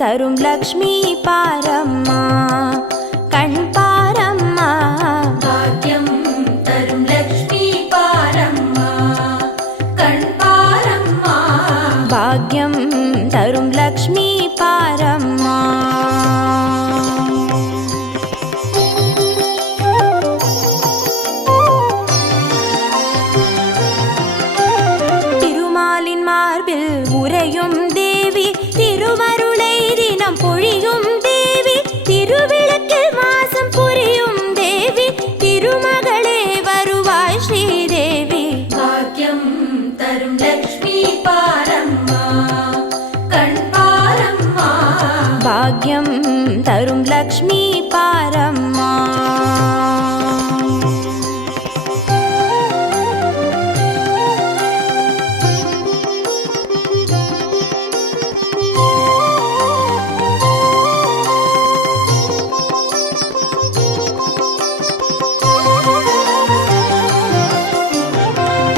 தரும் லக்ஷ்மி பாரம்மா கண் பாரம்மா பாக்யம் தரும் லக்ஷ்மி பாரம்மா கண் பாரம்மா பாக்யம் தரும் லக்ஷ்மி பாரம்மா திருமாலின் மார்பில் உறையும் தேவி திருவருளை தினம் பொழியும் தேவி திருவிளக்கில் மாசம் புரியும் தேவி திருமகளே வருவாய் ஸ்ரீதேவி பாக்யம் தரும் லக்ஷ்மி பாரம்மா கண் பாரம்மா பாக்யம் தரும் லக்ஷ்மி பாரம்மா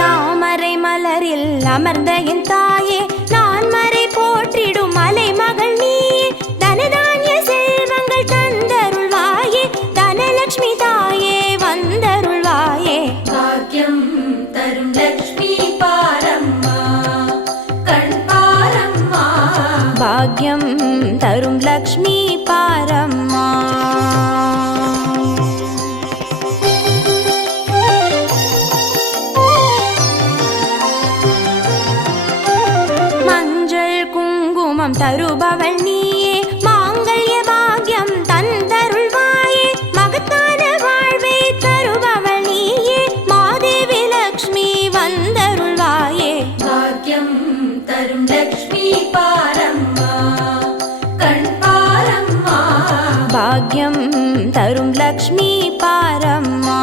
தாமரை மலரில் அமர்ந்த என் தாயே நான் மறை போற்றிடும் மலை மகள் நீயே தனதானிய செல்வங்கள் தந்தருள்வாயே தனலக்ஷ்மி தாயே வந்தருள்வாயே பாக்யம் தரும் லக்ஷ்மி பாரம்மா கண் பாரம்மா பாக்யம் தரும் லக்ஷ்மி பாரம்மா மஞ்சள் குங்குமம் தருபவள் நீயே மாங்கல்ய பாக்யம் தந்தருள்வாயே மகத்தான வாழ்வை தருபவள் நீயே மாதேவி லக்ஷ்மி வந்தருள்வாயே பாக்யம் தரும் லக்ஷ்மி பாரம்மா கண் பாரம்மா பாக்யம் தரும் லக்ஷ்மி பாரம்மா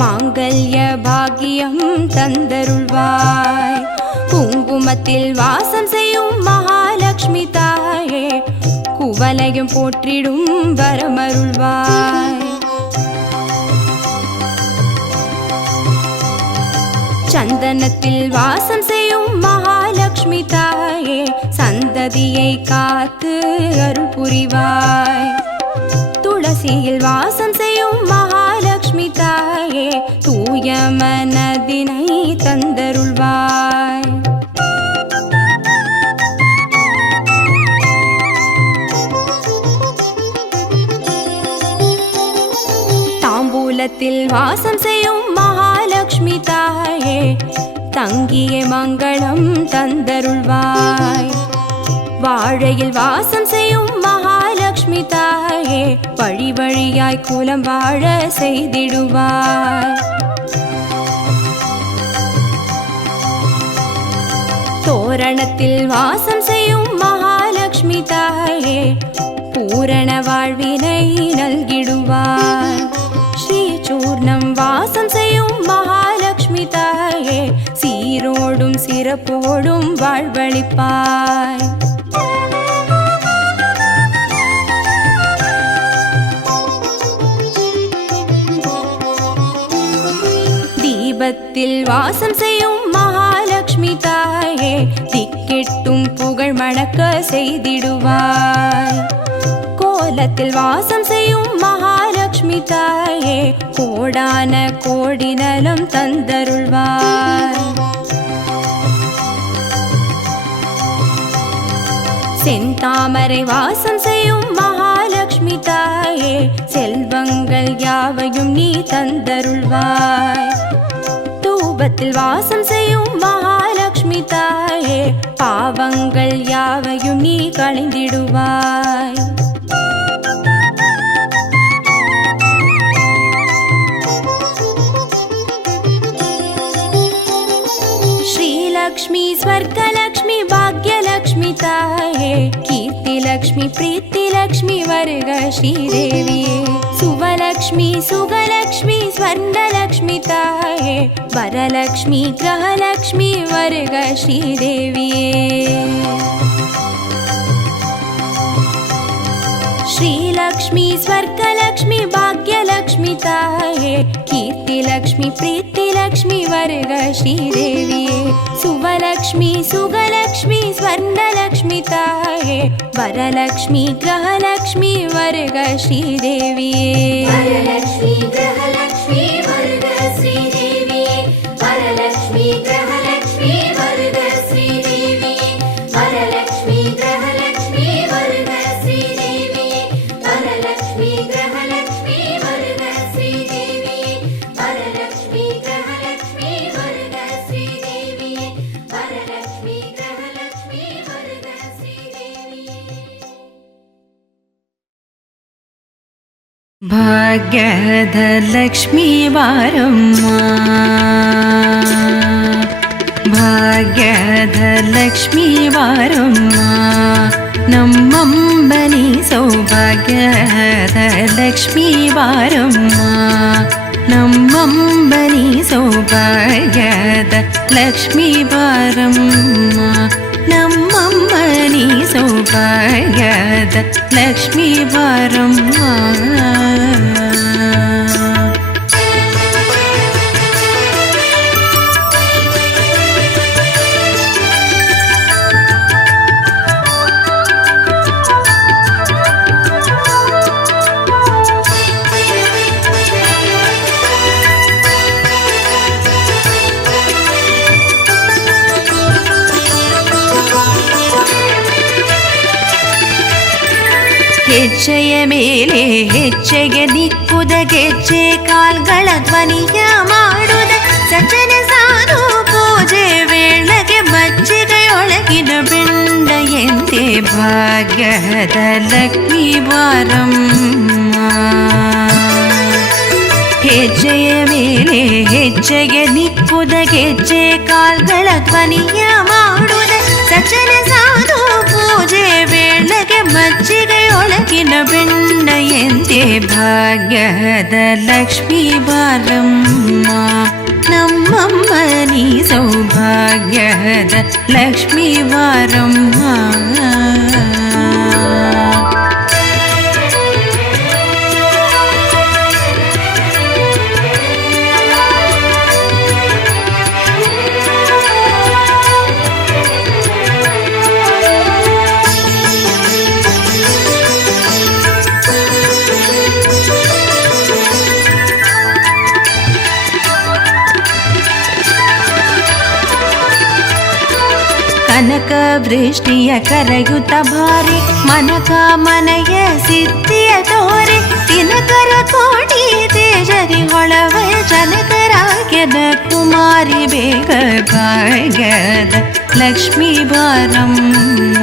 மாங்கல்ய பாக்கியம் தந்தருள்வாய். குங்குமத்தில் வாசம் செய்யும் மகாலட்சுமி தாயே, குவலையும் போற்றிடும் வரமருள்வாய். சந்தனத்தில் வாசம் செய்யும் மகாலட்சுமி தாயே, சந்ததியை காத்து அருள் புரிவாய். துளசியில் வாசம் செய்யும் மகாலட்சுமி தாயே, தூய மனதினை தந்தருள்வாய். தாம்பூலத்தில் வாசம் செய்யும் மகாலட்சுமி தாயே, தங்கிய மங்களம் தந்தருள்வாய். வாழையில் வாசம் செய்யும் மகாலட்சுமி தாயே, வழி வழியாய் குலம் வாழ செய்திடுவாய். தோரணத்தில் வாசம் செய்யும் மகாலட்சுமி தாயே, பூரண வாழ்வினை நல்கிடுவாய். ஸ்ரீ சூர்ணம் வாசம் செய்யும் மகாலட்சுமி தாயே, சீரோடும் சிறப்போடும் வாழ்வளிப்பாய். தீபத்தில் வாசம் செய்யும் மகாலட்சுமி தாயே, திக்கெட்டும் புகழ் மணக்க செய்திடுவாய். கோலத்தில் வாசம் செய்யும் மகாலட்சுமி தாயே, கோடான கோடி நலம் தந்தருள்வாய். செந்தாமரை வாசம் செய்யும் மகாலட்சுமி தாயே, செல்வங்கள் யாவையும் நீ தந்தருள்வாய். தூபத்தில் வாசம் செய்யும் மகாலட்சுமி தாயே, பாவங்கள் யாவையும் நீ களைந்திடுவாய். श्रीलक्ष्मी स्वर्गलक्ष्मी भाग्यलक्ष्मी ताये, कीर्तिलक्ष्मी प्रीतिलक्ष्मी वर्ग श्रीदेविये. सुवलक्ष्मी सुगलक्ष्मी स्वर्णलक्ष्मी ताये, वरलक्ष्मी ग्रहलक्ष्मी वर्ग श्रीदेविये. श्रीलक्ष्मी स्वर्गलक्ष्मी भाग्यलक्ष्मी ताये, कीर्तिलक्ष्मी प्रीतिलक्ष्मी वर्ग श्रीदेविये. सुवलक्ष्मी सुगलक्ष्मी स्वर्णलक्ष्मी ताये, वरलक्ष्मी ग्रहलक्ष्मी वर्ग श्रीदेविये. वरलक्ष्मी ग्रहलक्ष्मी वर्ग श्रीदेविये, वरलक्ष्मी ग्रहलक्ष्मी वर्ग श्रीदेविये, वरलक्ष्मी ग्रहलक्ष्मी वर्ग श्रीदेविये, वरलक्ष्मी ग्रहलक्ष्मी वर्ग श्रीदेविये, वरलक्ष्मी ग्रहलक्ष्मी वर्ग श्रीदेविये, वरलक्ष्मी ग्रहलक्ष्मी वर्ग श्रीदेविये. ಭಾಗ್ಯದ ಲಕ್ಷ್ಮೀ ಬಾರಮ್ಮ, ಭಾಗ್ಯದ ಲಕ್ಷ್ಮೀ ಬಾರಮ್ಮ, ನಮ್ಮಂಬನಿ ಸೌಭಾಗ್ಯದ ಲಕ್ಷ್ಮೀ ಬಾರಮ್ಮ, ನಮ್ಮಂಬನಿ ಸೌಭಾಗ್ಯದ ಲಕ್ಷ್ಮೀ ಬಾರಮ್ಮ, ನಮ್ಮಮ್ಮನಿ ಸೌಭಾಗ್ಯದ ಲಕ್ಷ್ಮೀ ಬಾರಮ್ಮ. ಹೆಜ್ಜೆಯ ಮೇಲೆ ಹೆಜ್ಜೆಗೆ ನಿಕ್ಕುದ, ಗೆಜ್ಜೆ ಕಾಲ್ಗಳ ಧ್ವನಿಯ ಮಾಡುದ, ಸಜ್ಜನ ಸಾಧು ಪೂಜೆ ವೇಳೆಗೆ ಮಜ್ಜಿಗೆಯೊಳಗಿನ ಬೆಂಡ ಎಂತೆ ಭಾಗ್ಯದ ಲಕ್ಷ್ಮೀ ಬಾರಮ್ಮ. ಹೆಜ್ಜೆಯ ಮೇಲೆ ಹೆಜ್ಜೆಗೆ ನಿಕ್ಕುದ, ಗೆಜ್ಜೆ ಕಾಲ್ಗಳ ಧ್ವನಿಯ ಮಾಡುದ, ಸಜ್ಜನ ಸಾಧು ಪೂಜೆ ವೇಳೆಗೆ ಮಜ್ಜಿಗೆಯೊಳಗಿನ ಬೆಣ್ಣೆಯಂತೆ ಭಾಗ್ಯದ ಲಕ್ಷ್ಮೀ ಬಾರಮ್ಮ ನಮ್ಮಮ್ಮ ನೀ ಸೌಭಾಗ್ಯದ ಲಕ್ಷ್ಮೀ ಬಾರಮ್ಮ. ಕನಕ ವೃಷ್ಟಿಯ ಕರೆಯುತ್ತ ಭಾರಿ ಮನಕ ಮನೆಯ ಸಿದ್ಧಿಯ ತೋರೆ ದಿನಕರ ಕೋಟಿ ತೇಜರಿ ಹೊಳವ ಜನಕರಾಗ್ಯದ ಕುಮಾರಿ ಬೇಗ ಭಾಗ್ಯದ ಲಕ್ಷ್ಮೀ ಬಾರಮ್ಮ.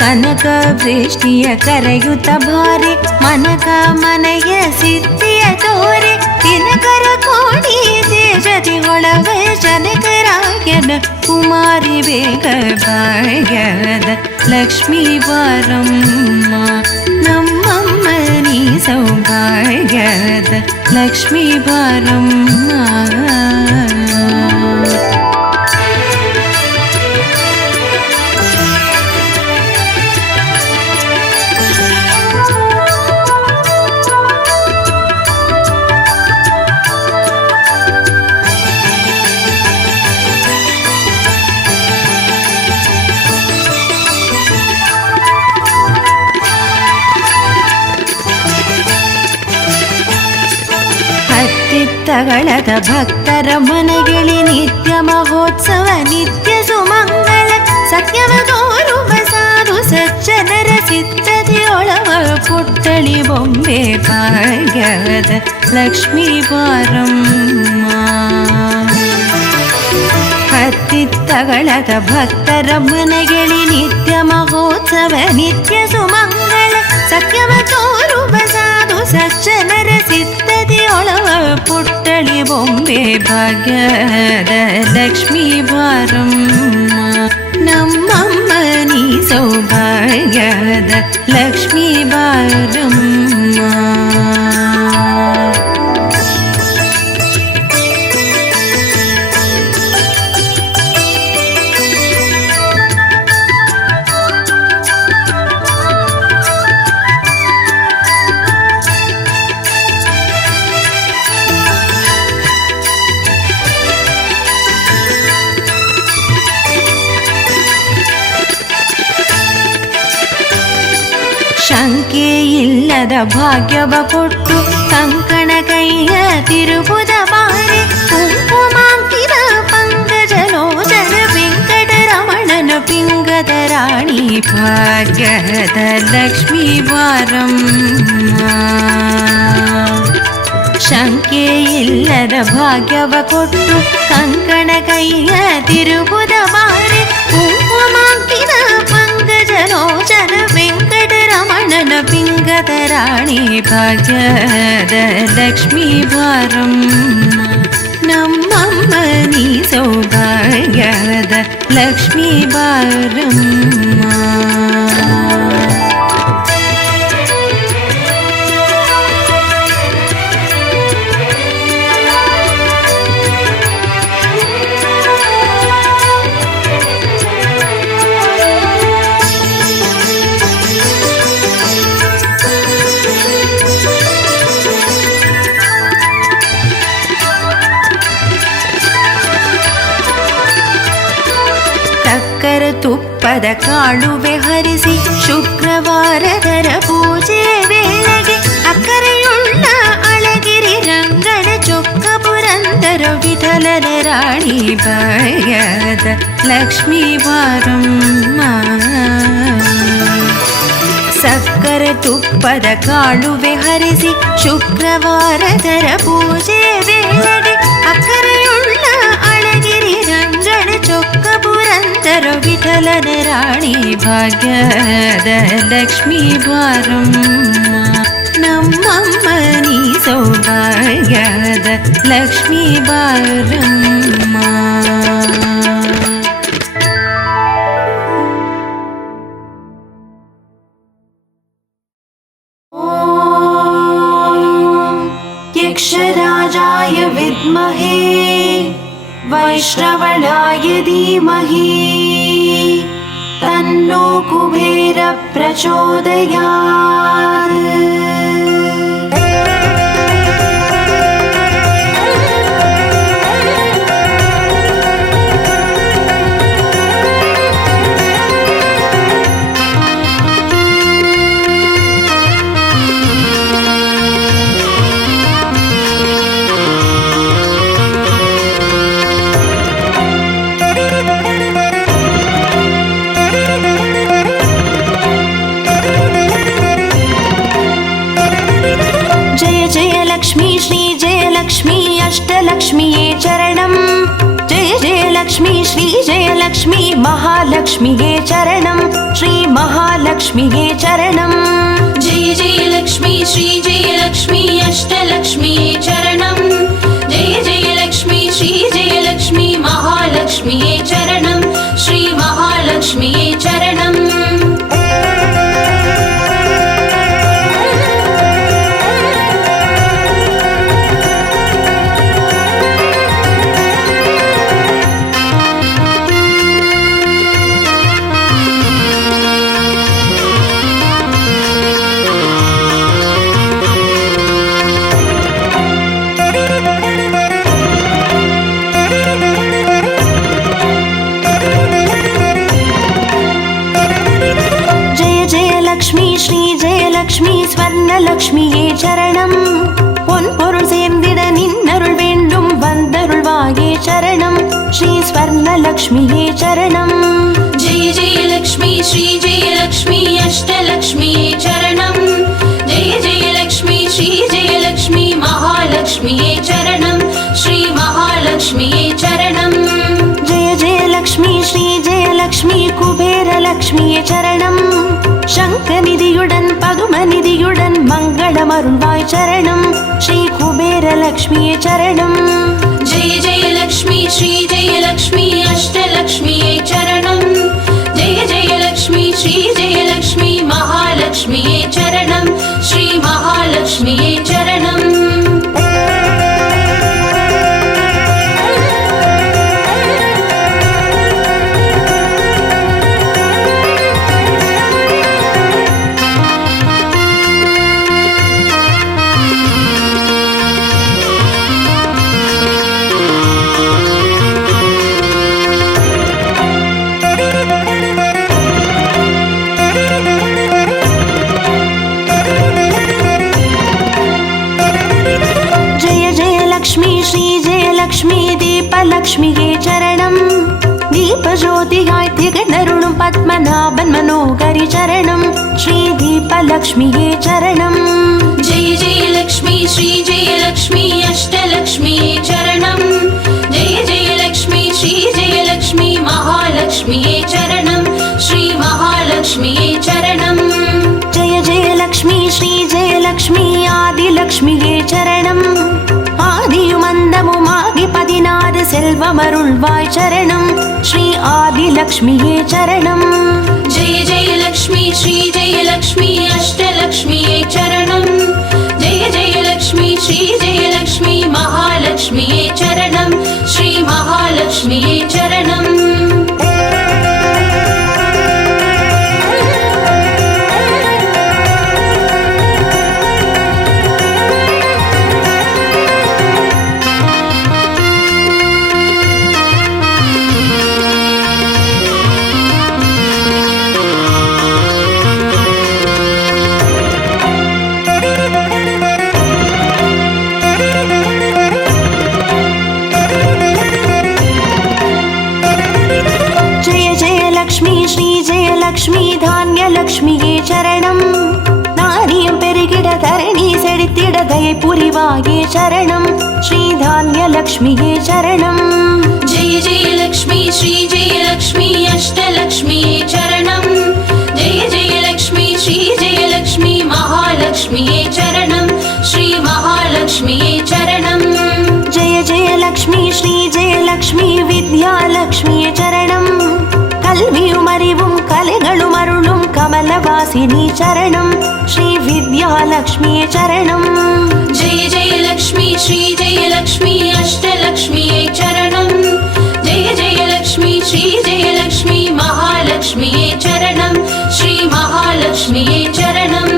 ಕನಕ ವೃಷ್ಟಿಯ ಕರೆಯುತ್ತ ಭಾರಿ ಮನಕ ಮನೆಯ ಸಿದ್ಧಿಯ ತೋರೆ ದಿನಕರ ಕೋಟಿ ತೇಜರಿ ಹೊಳವ ಜನಕರಾಗ್ಯದ ಕುಮಾರಿ ಬೇಗ ಭಾಗ್ಯದ ಲಕ್ಷ್ಮೀ ಬಾರಮ್ಮ ನಮ್ಮಮ್ಮ ನೀ ಸೌಭಾಗ್ಯದ ಲಕ್ಷ್ಮೀ ಬಾರಮ್ಮ. ತಗಳದ ಭಕ್ತರ ಮನಗೆಳಿ ನಿತ್ಯ ಮಹೋತ್ಸವ ನಿತ್ಯ ಸುಮಂಗಳ ಸತ್ಯವ ತೋರುವ ಸಾಧು ಸಜ್ಜನರ ಸಿದ್ಧತೆಯೊಳವ ಪುಟ್ಟಳಿ ಬೊಂಬೆ ಭಾಗ್ಯದ ಲಕ್ಷ್ಮೀ ಬಾರಮ್ಮ. ಹತ್ತಿತ್ತಗಳದ ಭಕ್ತರ ಮನಗೆಳಿ ನಿತ್ಯ ಮಹೋತ್ಸವ ನಿತ್ಯ ಸುಮಂಗಳ ಸತ್ಯವ ತೋರುವ ಸಾಧು ಸಜ್ಜನರ ಸಿದ್ಧತೆಯೊಳವ ಪುಟ್ಟಳಿ ಬೊಂಬೆ ಭಾಗ್ಯದ ಲಕ್ಷ್ಮೀ ಬಾರಮ್ಮ ನಮ್ಮಮ್ಮ ನೀ ಸೌಭಾಗ್ಯದ ಲಕ್ಷ್ಮೀ ಬಾರಮ್ಮ. ಶಂಕೆ ಇಲ್ಲದ ಭಾಗ್ಯವ ಕೊಟ್ಟು ಕಂಕಣ ಕೈಯ ತಿರುಬುದ ಬಾರಿ ಕುಂಕುಮಾಂಕಿತ ಪಂಕಜಲೋಚನ ವೆಂಕಟರಮಣನ ಪಿಂಗದ ರಾಣಿ ಭಾಗ್ಯದ ಲಕ್ಷ್ಮೀ ಬಾರಮ್ಮ. ಶಂಕೆ ಇಲ್ಲದ ಭಾಗ್ಯವ ಕೊಟ್ಟು ಕಂಕಣ ಕೈಯ ತಿರುಬುದ ಬಾರಿ ಕುಂಕುಮಾಂಕಿತ ಪಂಕಜಲೋಚನ ವೆಂಕಟರಮಣನ ಪಿಂಗದ ರಾಣಿ ಭಾಗ್ಯದ ಲಕ್ಷ್ಮೀ ಬಾರಮ್ಮ ನಮ್ಮಮ್ಮ ನೀ ಸೌಭಾಗ್ಯದ ಲಕ್ಷ್ಮೀ ಬಾರಮ್ಮ. ತುಪ್ಪದ ಕಾಳುವೆ ಹರಿಸಿ ಶುಕ್ರವಾರದರ ಪೂಜೆ ವೇಳೆಗೆ ಅಕ್ಕರೆಯುಳ್ಳ ಅಳಗಿರಿ ರಂಗನ ಚೊಕ್ಕ ಪುರಂದರ ವಿಠಲನ ರಾಣಿ ಭಾಗ್ಯದ ಲಕ್ಷ್ಮೀ ಬಾರಮ್ಮ. ಸಕ್ಕರೆ ತುಪ್ಪದ ಕಾಳುವೆ ಹರಿಸಿ ಶುಕ್ರವಾರದರ ಪೂಜೆ ವೇಳೆಗೆ ಅಕ್ಕರೆಯುಳ್ಳ ಅಳಗಿರಿ ರಂಗನ ಚೊಕ್ಕ ಪುರಂದರ ವಿಠಲನ ರಾಣಿ ಭಾಗ್ಯದ ಲಕ್ಷ್ಮೀ ಬಾರಮ್ಮ ನಮ್ಮಮ್ಮ ನೀ ಸೌಭಾಗ್ಯದ ಲಕ್ಷ್ಮೀ ಬಾರಮ್ಮ. विद्महे वैष्णवनाय धीमहि तन्नो कुबेर प्रचोदयात्। लक्ष्मी श्री जय लक्ष्मी अष्टलक्ष्मीये चरणं। जय जय लक्ष्मी श्री जय लक्ष्मी महालक्ष्मीये चरणं। श्री महालक्ष्मीये चरणं। जय जय लक्ष्मी श्री जय लक्ष्मी अष्टलक्ष्मीये चरणं। जय जय लक्ष्मी श्री जय लक्ष्मी महालक्ष्मीये चरणं। श्री महालक्ष्मीये चरणं। லக்ஷ்மி ஸ்வர்ணலக்ஷ்மியே சரணம். பொன் பொருள் சேர்ந்திட நின்னருள் வேண்டும் வந்தருள்வாயே சரணம். ஸ்ரீ ஸ்வர்ணலக்ஷ்மியே சரணம். ஜெய ஜெய லக்ஷ்மி ஸ்ரீ ஜெய லக்ஷ்மி அஷ்டலக்ஷ்மியே சரணம். ஜெய ஜெய லக்ஷ்மி ஸ்ரீ ஜெய லக்ஷ்மி மகாலக்ஷ்மியே சரணம். ஸ்ரீ மகாலக்ஷ்மியே சரணம். ஜெய ஜெய லக்ஷ்மி ஸ்ரீ ஜெய லக்ஷ்மி குபேர லக்ஷ்மியே சரணம். சங்கநிதியுடன் பதுமநிதியுடன் மங்களம் அருள்வாய் சரணம். ஸ்ரீ குபேர லக்ஷ்மியே சரணம். ஜெய ஜெய லக்ஷ்மி ஸ்ரீ ஜெய லக்ஷ்மி அஷ்டலக்ஷ்மியே சரணம். ஜெய ஜெய லக்ஷ்மி ஸ்ரீ ஜெய லக்ஷ்மி மகாலக்ஷ்மியே சரணம். ஸ்ரீ மகாலக்ஷ்மியே சரணம். லக்ஷ்மி தீபலக்ஷ்மியே சரணம். தீபஜோதியாய் திகழருளும் பத்மநாபன் மனோகரி சரணம். ஸ்ரீ தீபலக்ஷ்மியே சரணம். ஜெய ஜெய லக்ஷ்மி ஸ்ரீ ஜெய லக்ஷ்மி அஷ்டலக்ஷ்மியே சரணம். ஜெய ஜெய லக்ஷ்மி ஸ்ரீ ஜெய லக்ஷ்மி மகாலக்ஷ்மியே சரணம். ஸ்ரீ மகாலக்ஷ்மியே சரணம். ஜெய ஜெய லக்ஷ்மி ஸ்ரீ ஜெய லக்ஷ்மி ஆதிலக்ஷ்மியே சரணம். ஆதியும் அந்தமுமாகி 16 செல்வமருள்வாய் சரணம். ஸ்ரீ ஆதிலக்ஷ்மியே சரணம். ஜெய ஜெய லக்ஷ்மி ஸ்ரீ ஜெய லக்ஷ்மி அஷ்டலக்ஷ்மியே சரணம். ஜெய ஜெய லக்ஷ்மி ஸ்ரீ ஜெய லக்ஷ்மி மகாலக்ஷ்மியே சரணம். ஸ்ரீ மகாலக்ஷ்மியே சரணம். லக்ஷ்மி தானியலக்ஷ்மியே சரணம். நாரியம் பெருகிட தரணி செழித்திட தயை புரிவாயே சரணம். ஸ்ரீ தானியலக்ஷ்மியே சரணம். ஜெய ஜெய லக்ஷ்மி ஸ்ரீ ஜெய லக்ஷ்மி அஷ்டலக்ஷ்மியே சரணம். ஜெய ஜெய லக்ஷ்மி ஸ்ரீ ஜெய லக்ஷ்மி மகாலக்ஷ்மியே சரணம். ஸ்ரீ மகாலக்ஷ்மியே சரணம். ஜெய ஜெய லக்ஷ்மி ஸ்ரீ ஜெய லக்ஷ்மி வித்யாலக்ஷ்மியே சரணம். கல்வியும் அறிவும் கலைகளும் அருளும் கமலவாச विद्यावासिनी चरणं श्रीविद्यालक्ष्म्यै चरणं जय जय लक्ष्मी श्री जय लक्ष्मी अष्टलक्ष्म्यै चरणं जय जय लक्ष्मी श्री जय लक्ष्मी महालक्ष्म्यै चरणं श्री महालक्ष्म्यै चरणम्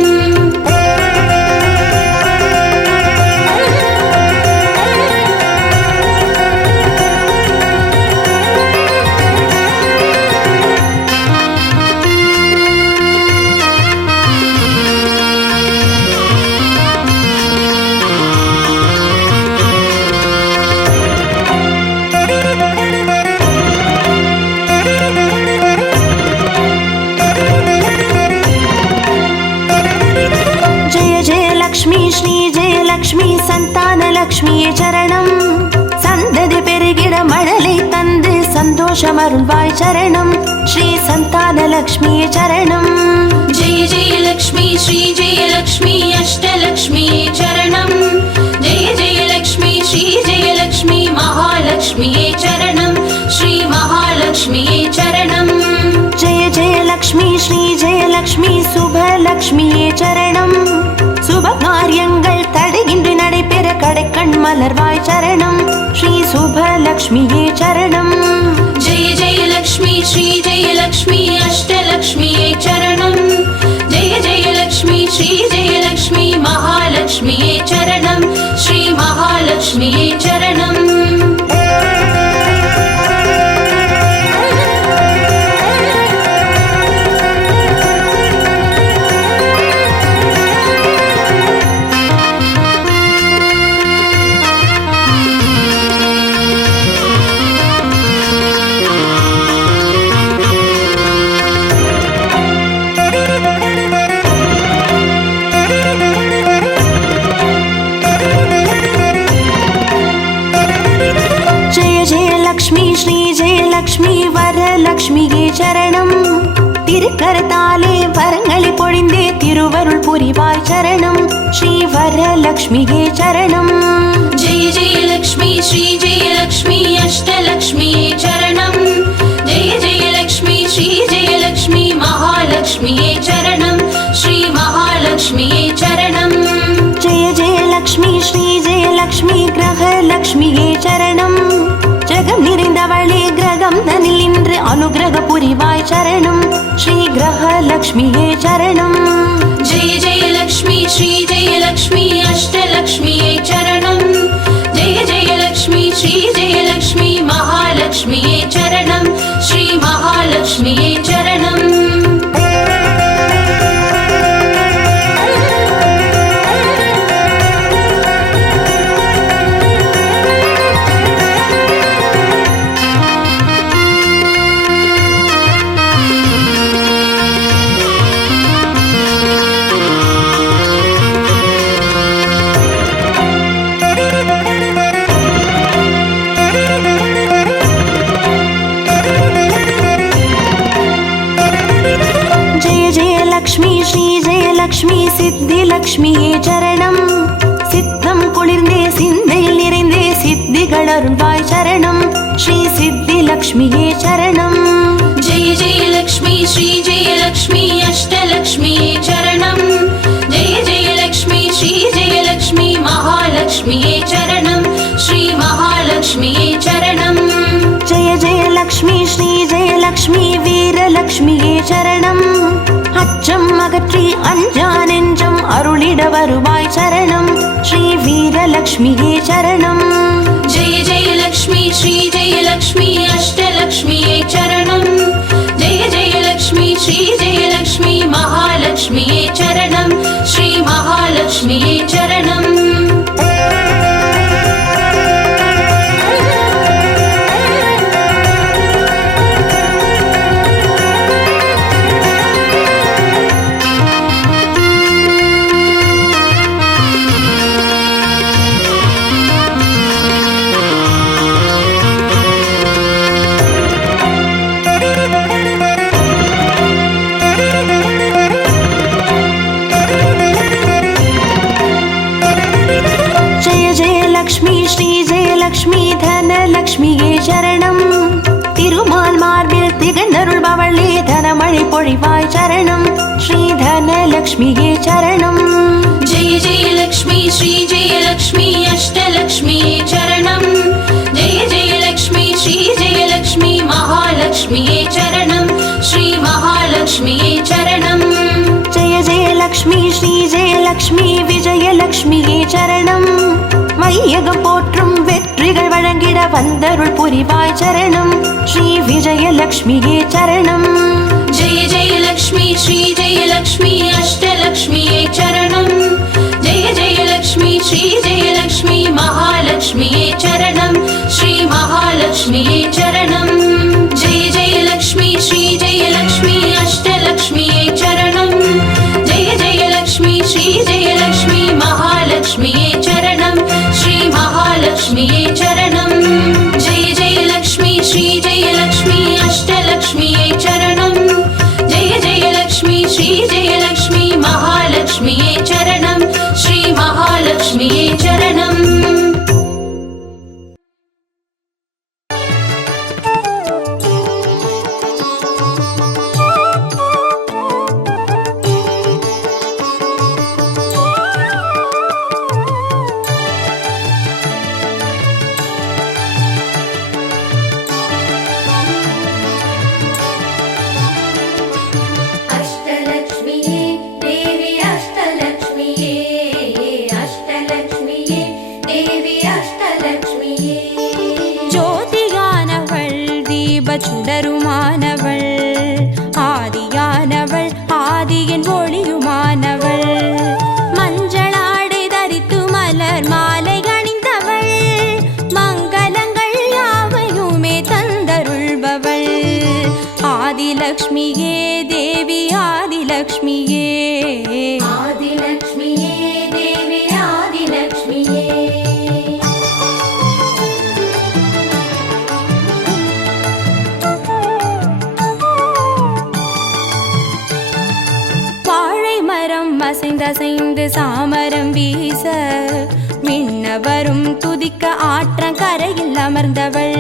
लक्ष्मी श्री जय लक्ष्मी संतान लक्ष्म्यै चरणं सन्ददि पेरुगिड मळलै तंदु सन्तोषमरुळ्वाय चरणं श्री संतान लक्ष्म्यै चरणं जय जय लक्ष्मी श्री जय लक्ष्मी अष्टलक्ष्म्यै चरणं जय जय लक्ष्मी श्री जय लक्ष्मी महालक्ष्म्यै चरणं श्री महालक्ष्म्यै चरणं जय जय लक्ष्मी श्री जय लक्ष्मी शुभलक्ष्म्यै चरणं சுபகாரியங்கள் தடையின்றி நடைபெற கடைக்கண் மலர்வாய் சரணம் ஸ்ரீ சுபலக்ஷ்மியே சரணம் ஜெய ஜெய லக்ஷ்மி ஸ்ரீ ஜெய லக்ஷ்மி அஷ்டலக்ஷ்மியே சரணம் ஜெய ஜெய லக்ஷ்மி ஸ்ரீ ஜெய லக்ஷ்மி மகாலக்ஷ்மியே சரணம் ஸ்ரீ மகாலக்ஷ்மியே சரணம் லக்ஷ்மி வரலக்ஷ்மியே சரணம் திருக்கரத்தாலே வரங்களை பொழிந்தே திருவருள் புரிவாய் சரணம் ஸ்ரீ வரலக்ஷ்மியே சரணம் ஜெய ஜெய லக்ஷ்மி ஸ்ரீ ஜெய லக்ஷ்மி அஷ்டலக்ஷ்மியே சரணம் ஜெய ஜெய லக்ஷ்மி ஸ்ரீ ஜெய லக்ஷ்மி மகாலக்ஷ்மியே சரணம் ஸ்ரீ மகாலக்ஷ்மியே சரணம் ஜெய ஜெய லக்ஷ்மி ஸ்ரீ ஜெய லக்ஷ்மி கிரகலக்ஷ்மியே சரணம் ஜெகம் நிறைந்தவளே கிரகம் தனில் இன்று அனுகிரக புரிவாய் சரணம் ஸ்ரீ கிரகலக்ஷ்மியே சரணம் ஜெய ஜெய லக்ஷ்மி ஸ்ரீ ஜெய லக்ஷ்மி அஷ்டலக்ஷ்மியே சரணம் ஜெய ஜெய லக்ஷ்மி ஸ்ரீ ஜெய லக்ஷ்மி மகாலக்ஷ்மியே சரணம் ஸ்ரீ மகாலக்ஷ்மியே சரணம் லக்ஷ்மி ஸ்ரீ ஜெய லக்ஷ்மி சித்தி லக்ஷ்மியே சரணம் சித்தம் குளிர்ந்தே சிந்தையில் நிறைந்தே சித்திகள் அருள்வாய் சரணம் ஸ்ரீ சித்தி லக்ஷ்மியே சரணம் ஜெய ஜெய லக்ஷ்மி ஸ்ரீ ஜெய லக்ஷ்மி அஷ்டலக்ஷ்மியே சரணம் ஜெய ஜெய லக்ஷ்மி ஸ்ரீ ஜெய லக்ஷ்மி மகாலக்ஷ்மியே சரணம் ஸ்ரீ மகாலக்ஷ்மியே சரணம் ஜெய ஜெய லக்ஷ்மி ஸ்ரீ ஜெய லக்ஷ்மி வீரலக்ஷ்மியே சரணம் அச்சம் அகற்றி அஞ்சா நெஞ்சம் அருளிட வருவாய் சரணம் ஸ்ரீ வீரலக்ஷ்மியே சரணம் ஜெய ஜெய லக்ஷ்மி ஸ்ரீ ஜெய லக்ஷ்மி அஷ்டலக்ஷ்மியே சரணம் ஜெய ஜெய லக்ஷ்மி ஸ்ரீ ஜெய லக்ஷ்மி மகாலக்ஷ்மியே சரணம் ஸ்ரீ மகாலக்ஷ்மியே சரணம் லக்ஷ்மி தனலக்ஷ்மியே சரணம் திருமால் மார்பில் திகழ்ந்தருள்பவளே தனமழை பொழிவாய் சரணம் ஸ்ரீ धनलक्ष्मिये चरणम् जय जय लक्ष्मी श्री जय लक्ष्मी अष्टलक्ष्मिये चरणम् जय जय लक्ष्मी श्री जय लक्ष्मी महालक्ष्मिये चरणम् श्री महालक्ष्मिये चरणम् जय जय लक्ष्मी श्री जय लक्ष्मी विजयलक्ष्मिये चरणम् வையகம் போற்றும் வெற்றிகள் வழங்கிட வந்தருள் புரிவாய் சரணம் ஸ்ரீ விஜயலக்ஷ்மியே சரணம் जय जय लक्ष्मी श्री जय लक्ष्मी अष्टलक्ष्मिये चरणम् जय जय लक्ष्मी श्री जय लक्ष्मी महालक्ष्मिये चरणम् श्री महालक्ष्मिये चरणम् जय जय लक्ष्मी श्री जय लक्ष्मी अष्टलक्ष्मिये चरणम् जय जय लक्ष्मी श्री जय लक्ष्मी महालक्ष्मिये चरणम् श्री महालक्ष्मिये चरणम् जय जय लक्ष्मी श्री जय लक्ष्मी अष्टलक्ष्मिये चरणम् जय जय लक्ष्मी श्री जय लक्ष्मी महालक्ष्मिये चरणम् श्री महालक्ष्मिये चरणम् अष्टलक्ष्मिये देवी अष्टलक्ष्मिये अष्टलक्ष्मिये देवी अष्टलक्ष्मिये ஜோதியானவள் தீபச்சுடருமானவள் ஆதியானவள் ஆதியின் ஒளியுமானவள் மஞ்சளாடை தரித்து மலர் மாலை அணிந்தவள் மங்களங்கள் யாவையுமே தந்தருள்பவள் ஆதிலக்ஷ்மியே தேவி ஆதிலக்ஷ்மியே आदिलक्ष्मिये देवी आदिलक्ष्मिये வாழை மரம் அசைந்தசைந்து சாமரம் வீச விண்ணவரும் துதிக்க ஆற்றங்கரையில் அமர்ந்தவள்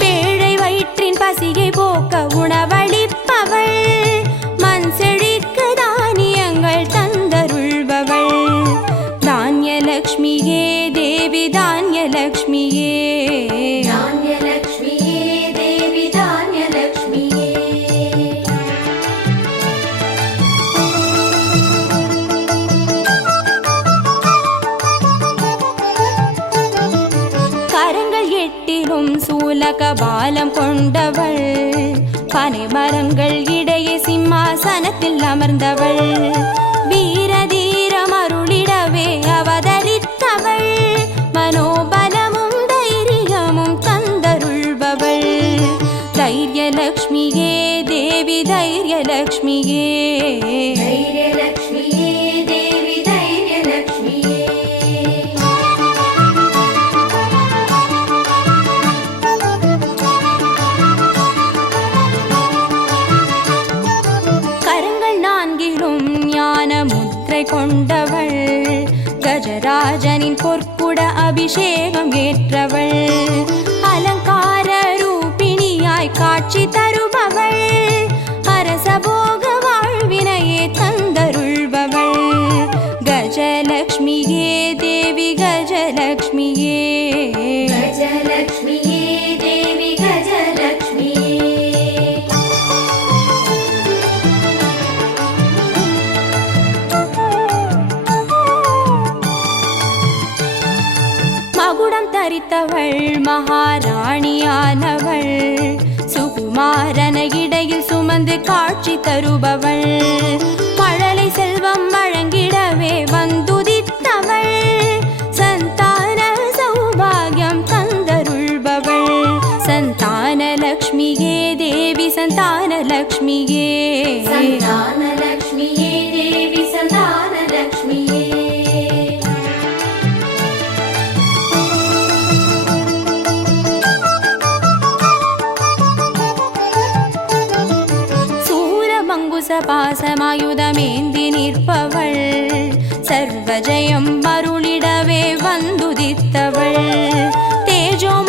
பேழை வயிற்றின் பசியை போக்க உணவளிப்பவள் மண் செழிக்க தானியங்கள் தந்தருள்பவள் தானியலக்ஷ்மியே தேவி தானியலக்ஷ்மியே धान्यलक्ष्मिये देवी धान्यलक्ष्मिये கரங்கள் எட்டிலும் சூலக பாலம் கொண்டவள் பனை மரங்கள் இடையே சிம்மாசனத்தில் அமர்ந்தவள் வீரதீரம் அருளிடவே அவதரித்தவள் மனோபலமும் தைரியமும் தந்தருள்பவள் தைரியலக்ஷ்மியே தேவி தைரியலக்ஷ்மியே धैर्यलक्ष्मिये देवी धैर्यलक्ष्मिये கரங்கள் நான்கிலும் ஞான முத்திரை கொண்டவள் கஜராஜனின் பொற்குட அபிஷேகம் ஏற்றவள் அலங்கார ரூபிணியாய் காட்சி தருபவள் அரசபோக வாழ்வினையே தந்தருள்பவள் கஜலக்ஷ்மியே தேவி கஜலக்ஷ்மியே गजलक्ष्मिये देवी गजलक्ष्मिये மகுடம் தரித்தவள் மகாராணியானவள் சுகுமாரன இடையில் சுமந்து காட்சி தருபவள் மழலை செல்வம் வழங்கிடவே வந்துதித்தவள் சந்தான சௌபாகியம் தந்தருள்பவள் சந்தானலக்ஷ்மியே தேவி சந்தானலக்ஷ்மியே सन्तानलक्ष्मिये देवी सन्तानलक्ष्मिये பாசமாயுதமேந்தி நிற்பவள் சர்வஜயம் அருளிடவே வந்துதித்தவள் தேஜோம